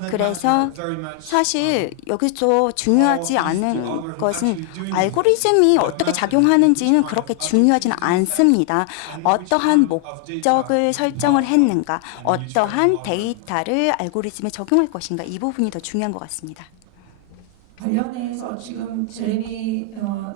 그래서 사실 여기서 중요하지 않은 것은 알고리즘이 어떻게 작용하는지는 그렇게 중요하지는 않습니다. 어떠한 목적을 설정을 했는가, 어떠한 데이터를 알고리즘에 적용할 것인가, 이 부분이 더 중요한 것 같습니다. 관련해서 지금 제레미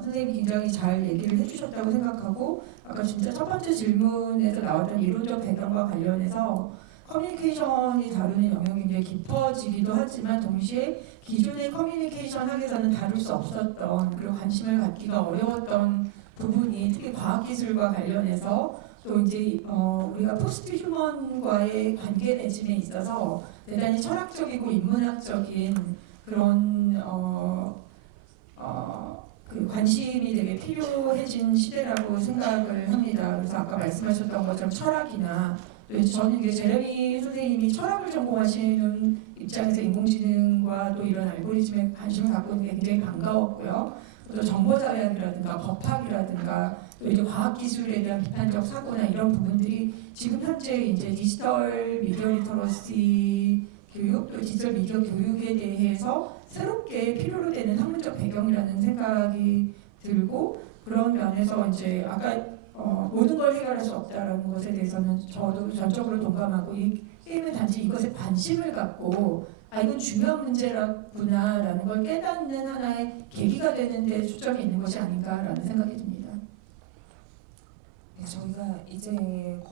선생님이 굉장히 잘 얘기를 해주셨다고 생각하고 아까 진짜 첫 번째 질문에서 나왔던 이론적 배경과 관련해서 커뮤니케이션이 다루는 영역이 굉장히 깊어지기도 하지만 동시에 기존의 커뮤니케이션 학에서는 다룰 수 없었던 그리고 관심을 갖기가 어려웠던 부분이 특히 과학기술과 관련해서 또 이제 우리가 포스트 휴먼과의 관계 맺음에 있어서 대단히 철학적이고 인문학적인 그런 그 관심이 되게 필요해진 시대라고 생각을 합니다. 그래서 아까 말씀하셨던 것처럼 철학이나 또 저는 이게 제레미 선생님이 철학을 전공하시는 입장에서 인공지능과 또 이런 알고리즘에 관심을 갖고 있는 게 굉장히 반가웠고요. 또 정보자료라든가 법학이라든가 또 이제 과학기술에 대한 비판적 사고나 이런 부분들이 지금 현재 이제 디지털 미디어 리터러시 교육 또 디지털 미디어 교육에 대해서 새롭게 필요로 되는 학문적 배경이라는 생각이 들고 그런 면에서 이제 아까 모든 걸 해결할 수 없다라는 것에 대해서는 저도 전적으로 동감하고 이 게임은 단지 이것에 관심을 갖고 이건 중요한 문제라구나라는 걸 깨닫는 하나의 계기가 되는 데 초점이 있는 것이 아닌가라는 생각이 듭니다. 네, 저희가 이제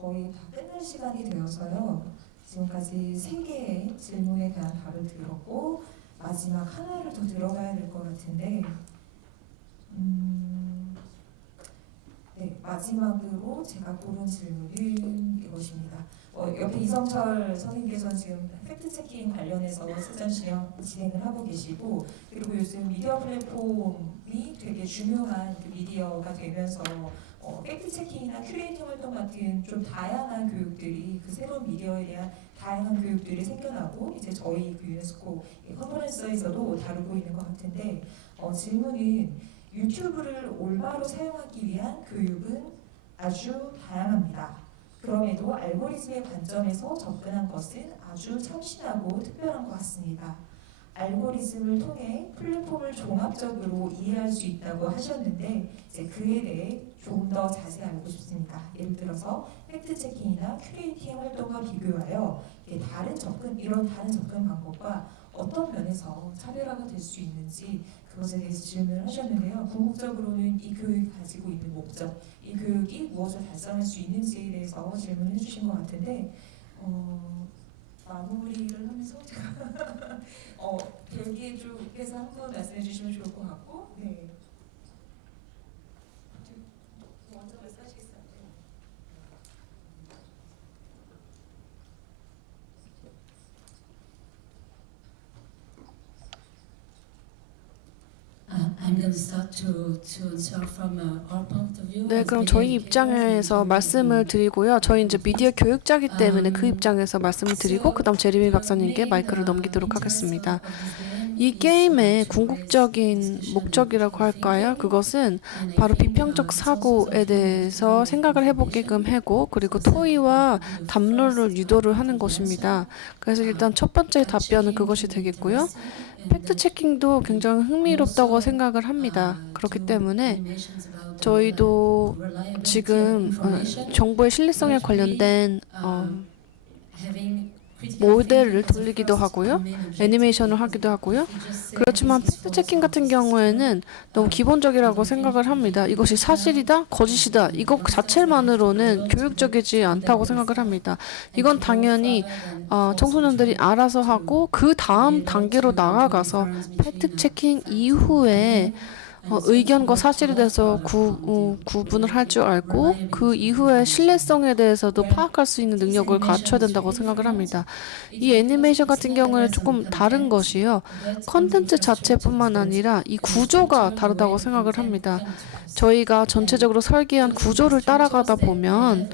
거의 다 끝날 시간이 되어서요. 지금까지 3개의 질문에 대한 답을 들었고 마지막 하나를 더 들어가야 될 것 같은데 네, 마지막으로 제가 고른 질문은 이것입니다. 옆에 이성철 선생님께서는 지금 팩트체킹 관련해서 사전 진행을 하고 계시고 그리고 요즘 미디어 플랫폼이 되게 중요한 그 미디어가 되면서 팩트체킹이나 큐레이팅 활동 같은 좀 다양한 교육들이 그 새로운 미디어에 대한 다양한 교육들이 생겨나고 이제 저희 그 유네스코 컨퍼런스에서도 다루고 있는 것 같은데 질문은 유튜브를 올바로 사용하기 위한 교육은 아주 다양합니다. 그럼에도 알고리즘의 관점에서 접근한 것은 아주 참신하고 특별한 것 같습니다. 알고리즘을 통해 플랫폼을 종합적으로 이해할 수 있다고 하셨는데 이제 그에 대해 조금 더 자세히 알고 싶습니다. 예를 들어서 팩트체킹이나 큐레이팅 활동과 비교하여 이런 다른 접근 방법과 어떤 면에서 차별화가 될 수 있는지 그것에 대해서 질문을 하셨는데요. 궁극적으로는 이 교육이 가지고 있는 목적, 이 교육이 무엇을 달성할 수 있는지에 대해서 질문을 해주신 것 같은데 마무리를 하면서 제가 별기의 쪽에서 한번 말씀해 주시면 좋을 것 같고 네. 먼저 말씀하시겠어요? 네, 그럼 저희 입장에서 말씀을 드리고요. 저희 이제 미디어 교육자이기 때문에 그 입장에서 말씀을 드리고 그다음 제리미 박사님께 마이크를 넘기도록 하겠습니다. 이 게임의 궁극적인 목적이라고 할까요? 그것은 바로 비평적 사고에 대해서 생각을 해보게끔 하고 그리고 토의와 담론을 유도를 하는 것입니다. 그래서 일단 첫 번째 답변은 그것이 되겠고요. 팩트체킹도 굉장히 흥미롭다고 생각을 합니다. 그렇기 때문에 저희도 지금 정보의 신뢰성에 관련된 모델을 돌리기도 하고요. 애니메이션을 하기도 하고요. 그렇지만 팩트체킹 같은 경우에는 너무 기본적이라고 생각을 합니다. 이것이 사실이다, 거짓이다. 이것 자체만으로는 교육적이지 않다고 생각을 합니다. 이건 당연히 청소년들이 알아서 하고 그 다음 단계로 나아가서 팩트체킹 이후에 의견과 사실에 대해서 구분을 할 줄 알고 그 이후에 신뢰성에 대해서도 파악할 수 있는 능력을 갖춰야 된다고 생각을 합니다. 이 애니메이션 같은 경우는 조금 다른 것이요. 컨텐츠 자체뿐만 아니라 이 구조가 다르다고 생각을 합니다. 저희가 전체적으로 설계한 구조를 따라가다 보면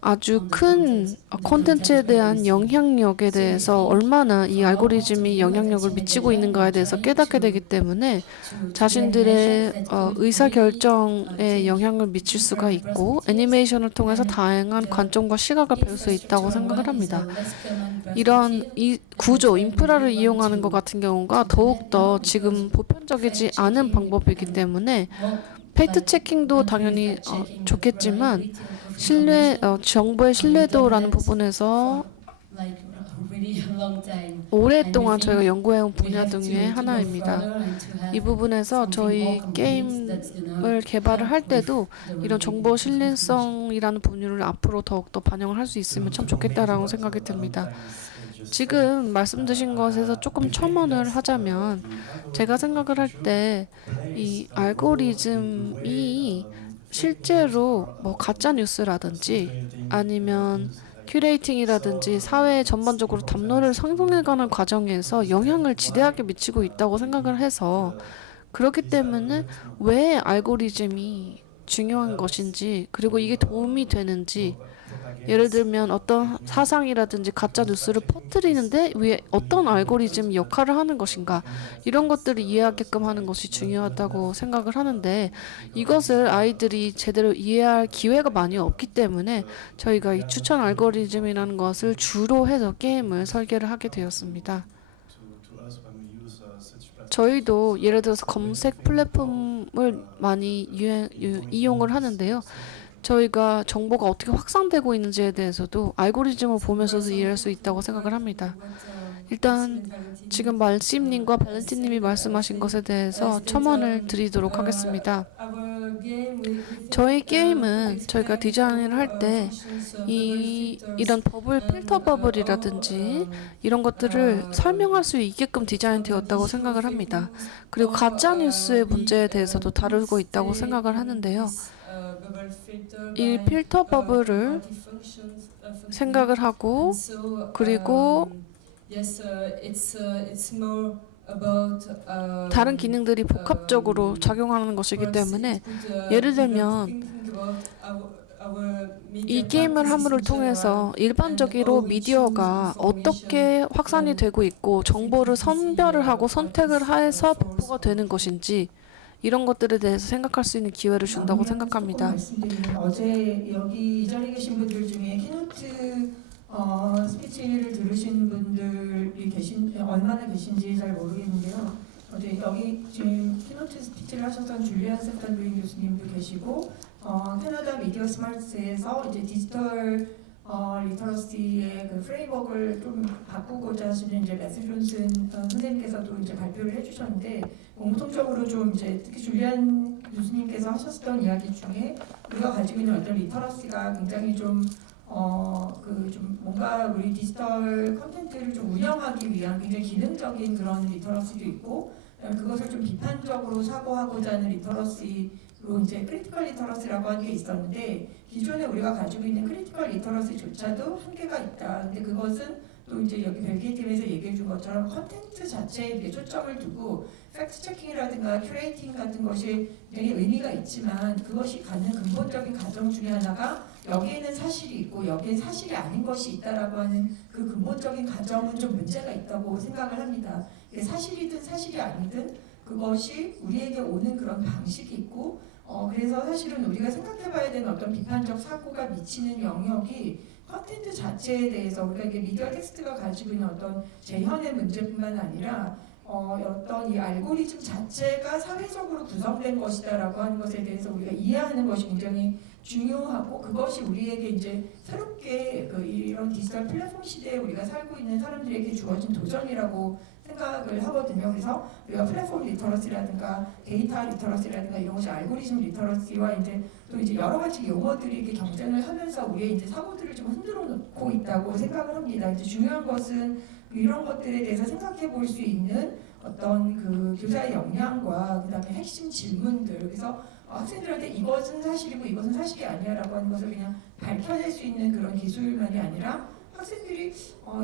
아주 큰 콘텐츠에 대한 영향력에 대해서 얼마나 이 알고리즘이 영향력을 미치고 있는가에 대해서 깨닫게 되기 때문에 자신들의 의사결정에 영향을 미칠 수가 있고 애니메이션을 통해서 다양한 관점과 시각을 배울 수 있다고 생각을 합니다. 이런 이 구조, 인프라를 이용하는 것 같은 경우가 더욱더 지금 보편적이지 않은 방법이기 때문에 팩트 체킹도 당연히 좋겠지만 정보의 신뢰도라는 부분에서 오랫동안 저희가 연구해온 분야 중에 하나입니다. 이 부분에서 저희 게임을 개발을 할 때도 이런 정보 신뢰성이라는 분야를 앞으로 더욱더 반영을 할 수 있으면 참 좋겠다라고 생각이 듭니다. 지금 말씀드린 것에서 조금 첨언을 하자면 제가 생각을 할 때 이 알고리즘이 실제로 뭐 가짜 뉴스라든지 아니면 큐레이팅이라든지 사회 전반적으로 담론을 상승해가는 과정에서 영향을 지대하게 미치고 있다고 생각을 해서 그렇기 때문에 왜 알고리즘이 중요한 것인지 그리고 이게 도움이 되는지 예를 들면 어떤 사상이라든지 가짜 뉴스를 퍼뜨리는데 위에 어떤 알고리즘 역할을 하는 것인가 이런 것들을 이해하게끔 하는 것이 중요하다고 생각을 하는데 이것을 아이들이 제대로 이해할 기회가 많이 없기 때문에 저희가 이 추천 알고리즘이라는 것을 주로 해서 게임을 설계를 하게 되었습니다. 저희도 예를 들어서 검색 플랫폼을 많이 이용을 하는데요. 저희가 정보가 어떻게 확산되고 있는지에 대해서도 알고리즘을 보면서도 이해할 수 있다고 생각을 합니다. 일단 지금 말씀님과 발렌틴님이 말씀하신 것에 대해서 첨언을 드리도록 하겠습니다. 저희 게임은 저희가 디자인을 할 때 이런 버블, 필터 버블이라든지 이런 것들을 설명할 수 있게끔 디자인되었다고 생각을 합니다. 그리고 가짜 뉴스의 문제에 대해서도 다루고 있다고 생각을 하는데요. 이 필터 버블을 생각을 하고 그리고 다른 기능들이 복합적으로 작용하는 것이기 때문에 예를 들면 이 게임을 함으로 통해서 일반적으로 미디어가 어떻게 확산이 되고 있고 정보를 선별을 하고 선택을 해서 배포가 되는 것인지 이런 것들에 대해서 생각할 수 있는 기회를 준다고 생각합니다. 어제 여기 이 자리에 계신 분들 중에 키노트 스피치를 들으신 분들이 얼마나 계신지 잘 모르겠는데요. 어제 여기 지금 키노트 스피치를 하셨던 줄리안 세탄브린 교수님도 계시고 캐나다 미디어 스마트에서 이제 디지털 리터러시의 그 프레임워크를 좀 바꾸고자 하시는 이제 매스 존슨 선생님께서도 이제 발표를 해주셨는데 공통적으로 좀 이제 특히 줄리안 교수님께서 하셨던 이야기 중에 우리가 가지고 있는 어떤 리터러시가 굉장히 좀 뭔가 우리 디지털 컨텐츠를 좀 운영하기 위한 굉장히 기능적인 그런 리터러시도 있고 그것을 좀 비판적으로 사고하고자 하는 리터러시로 이제 크리티컬 리터러시라고 하는 게 있었는데 기존에 우리가 가지고 있는 크리티컬 리터러시조차도 한계가 있다. 근데 그것은 또 이제 여기 벨기에 팀에서 얘기해 준 것처럼 컨텐츠 자체에 초점을 두고 팩트 체킹이라든가 큐레이팅 같은 것이 되게 의미가 있지만 그것이 갖는 근본적인 가정 중에 하나가 여기에는 사실이 있고 여기에 사실이 아닌 것이 있다라고 하는 그 근본적인 가정은 좀 문제가 있다고 생각을 합니다. 사실이든 사실이 아니든 그것이 우리에게 오는 그런 방식이 있고 그래서 사실은 우리가 생각해봐야 되는 어떤 비판적 사고가 미치는 영역이 컨텐츠 자체에 대해서 우리가 이게 미디어 텍스트가 가지고 있는 어떤 재현의 문제뿐만 아니라 어떤 이 알고리즘 자체가 사회적으로 구성된 것이다라고 하는 것에 대해서 우리가 이해하는 것이 굉장히 중요하고 그것이 우리에게 이제 새롭게 이런 디지털 플랫폼 시대에 우리가 살고 있는 사람들에게 주어진 도전이라고 생각을 하거든요. 그래서 우리가 플랫폼 리터러시라든가 데이터 리터러시라든가 이런 것이 알고리즘 리터러시와 이제 또 이제 여러 가지 용어들이 이렇게 경쟁을 하면서 우리의 이제 사고들을 좀 흔들어 놓고 있다고 생각을 합니다. 이제 중요한 것은 이런 것들에 대해서 생각해 볼 수 있는 어떤 그 교사의 역량과 그다음에 핵심 질문들, 그래서 학생들한테 이것은 사실이고 이것은 사실이 아니야라고 하는 것을 그냥 밝혀낼 수 있는 그런 기술만이 아니라 학생들이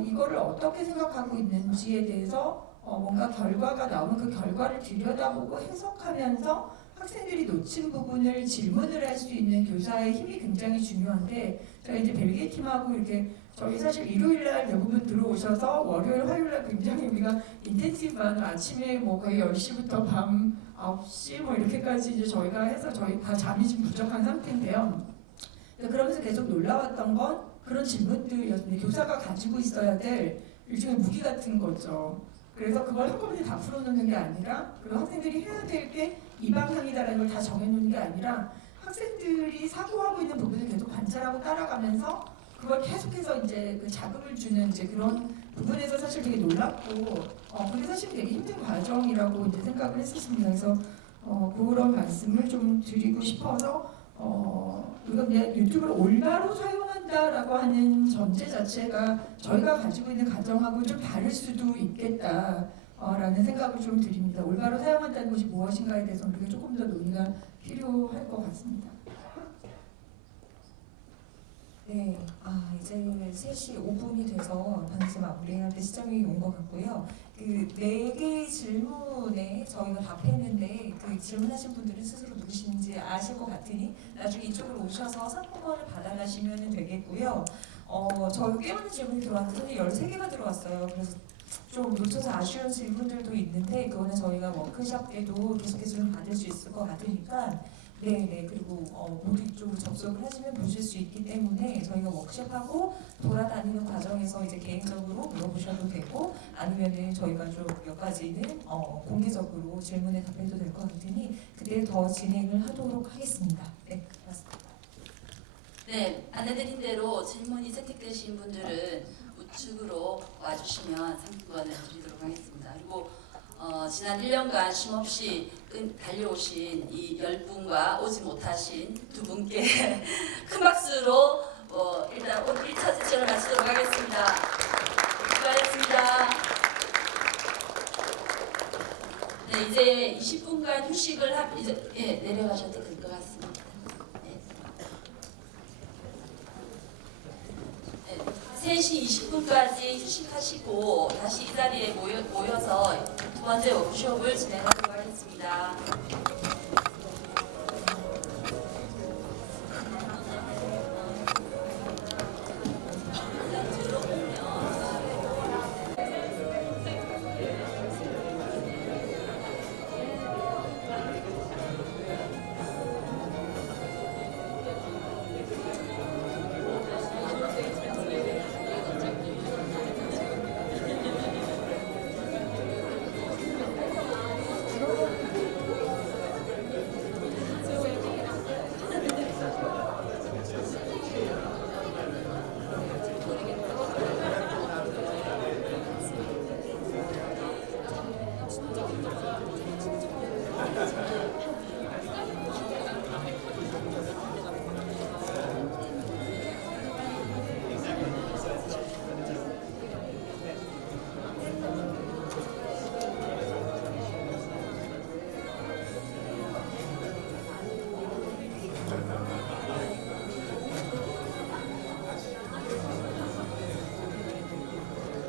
이거를 어떻게 생각하고 있는지에 대해서 뭔가 결과가 나오면 그 결과를 들여다보고 해석하면서 학생들이 놓친 부분을 질문을 할 수 있는 교사의 힘이 굉장히 중요한데, 저희 이제 벨기에 팀하고 이렇게 저희 사실 일요일날 대부분 들어오셔서 월요일, 화요일날 굉장히 우리가 인텐시브한 아침에 뭐 거의 10시부터 밤 9시 뭐 이렇게까지 이제 저희가 해서 저희 다 잠이 좀 부족한 상태인데요. 그러면서 계속 놀라웠던 건 그런 질문들이었는데 교사가 가지고 있어야 될 일종의 무기 같은 거죠. 그래서 그걸 한꺼번에 다 풀어놓는 게 아니라, 그리고 학생들이 해야 될 게 이 방향이다라는 걸 다 정해놓는 게 아니라 학생들이 사고하고 있는 부분을 계속 관찰하고 따라가면서 그걸 계속해서 이제 그 자극을 주는 이제 그런 부분에서 사실 되게 놀랍고 그게 사실 되게 힘든 과정이라고 이제 생각을 했었습니다. 그래서 그런 말씀을 좀 드리고 싶어서 우리가 그냥 유튜브를 올바로 사용한다라고 하는 전제 자체가 저희가 가지고 있는 가정하고 좀 다를 수도 있겠다라는 생각을 좀 드립니다. 올바로 사용한다는 것이 무엇인가에 대해서 우리가 조금 더 논의가 필요할 것 같습니다. 네, 이제 3시 5분이 돼서 방송 마무리해야 될 시점이 온 것 같고요. 그 4개의 질문에 저희가 답했는데 그 질문하신 분들은 스스로 누구신지 아실 것 같으니 나중에 이쪽으로 오셔서 상품권을 받아가시면 되겠고요. 저희 꽤 많은 질문이 들어왔는데 13개가 들어왔어요. 그래서 좀 놓쳐서 아쉬운 질문들도 있는데 그거는 저희가 워크숍 때도 계속해서 좀 받을 수 있을 것 같으니까 네, 그리고 모두 이쪽으로 접속을 하시면 보실 수 있기 때문에 저희가 워크숍하고 돌아다니는 과정에서 이제 개인적으로 물어보셔도 되고 아니면은 저희가 좀 몇 가지는 공개적으로 질문에 답해도 될 것 같으니 그때 더 진행을 하도록 하겠습니다. 네, 맞습니다. 네, 안내드린 대로 질문이 채택되신 분들은 우측으로 와주시면 상품권을 드리도록 하겠습니다. 그리고 지난 1년간 쉼없이 달려오신 이 10분과 오지 못하신 2분께 큰 박수로 일단 1차 세션을 마치도록 하겠습니다. 수고하셨습니다. 네, 이제 20분간 휴식을 이제 내려가셔도 될 것 같습니다. 네. 3시 20분까지 휴식하시고 다시 이 자리에 모여서 두 번째 워크숍을 진행하도록 하겠습니다.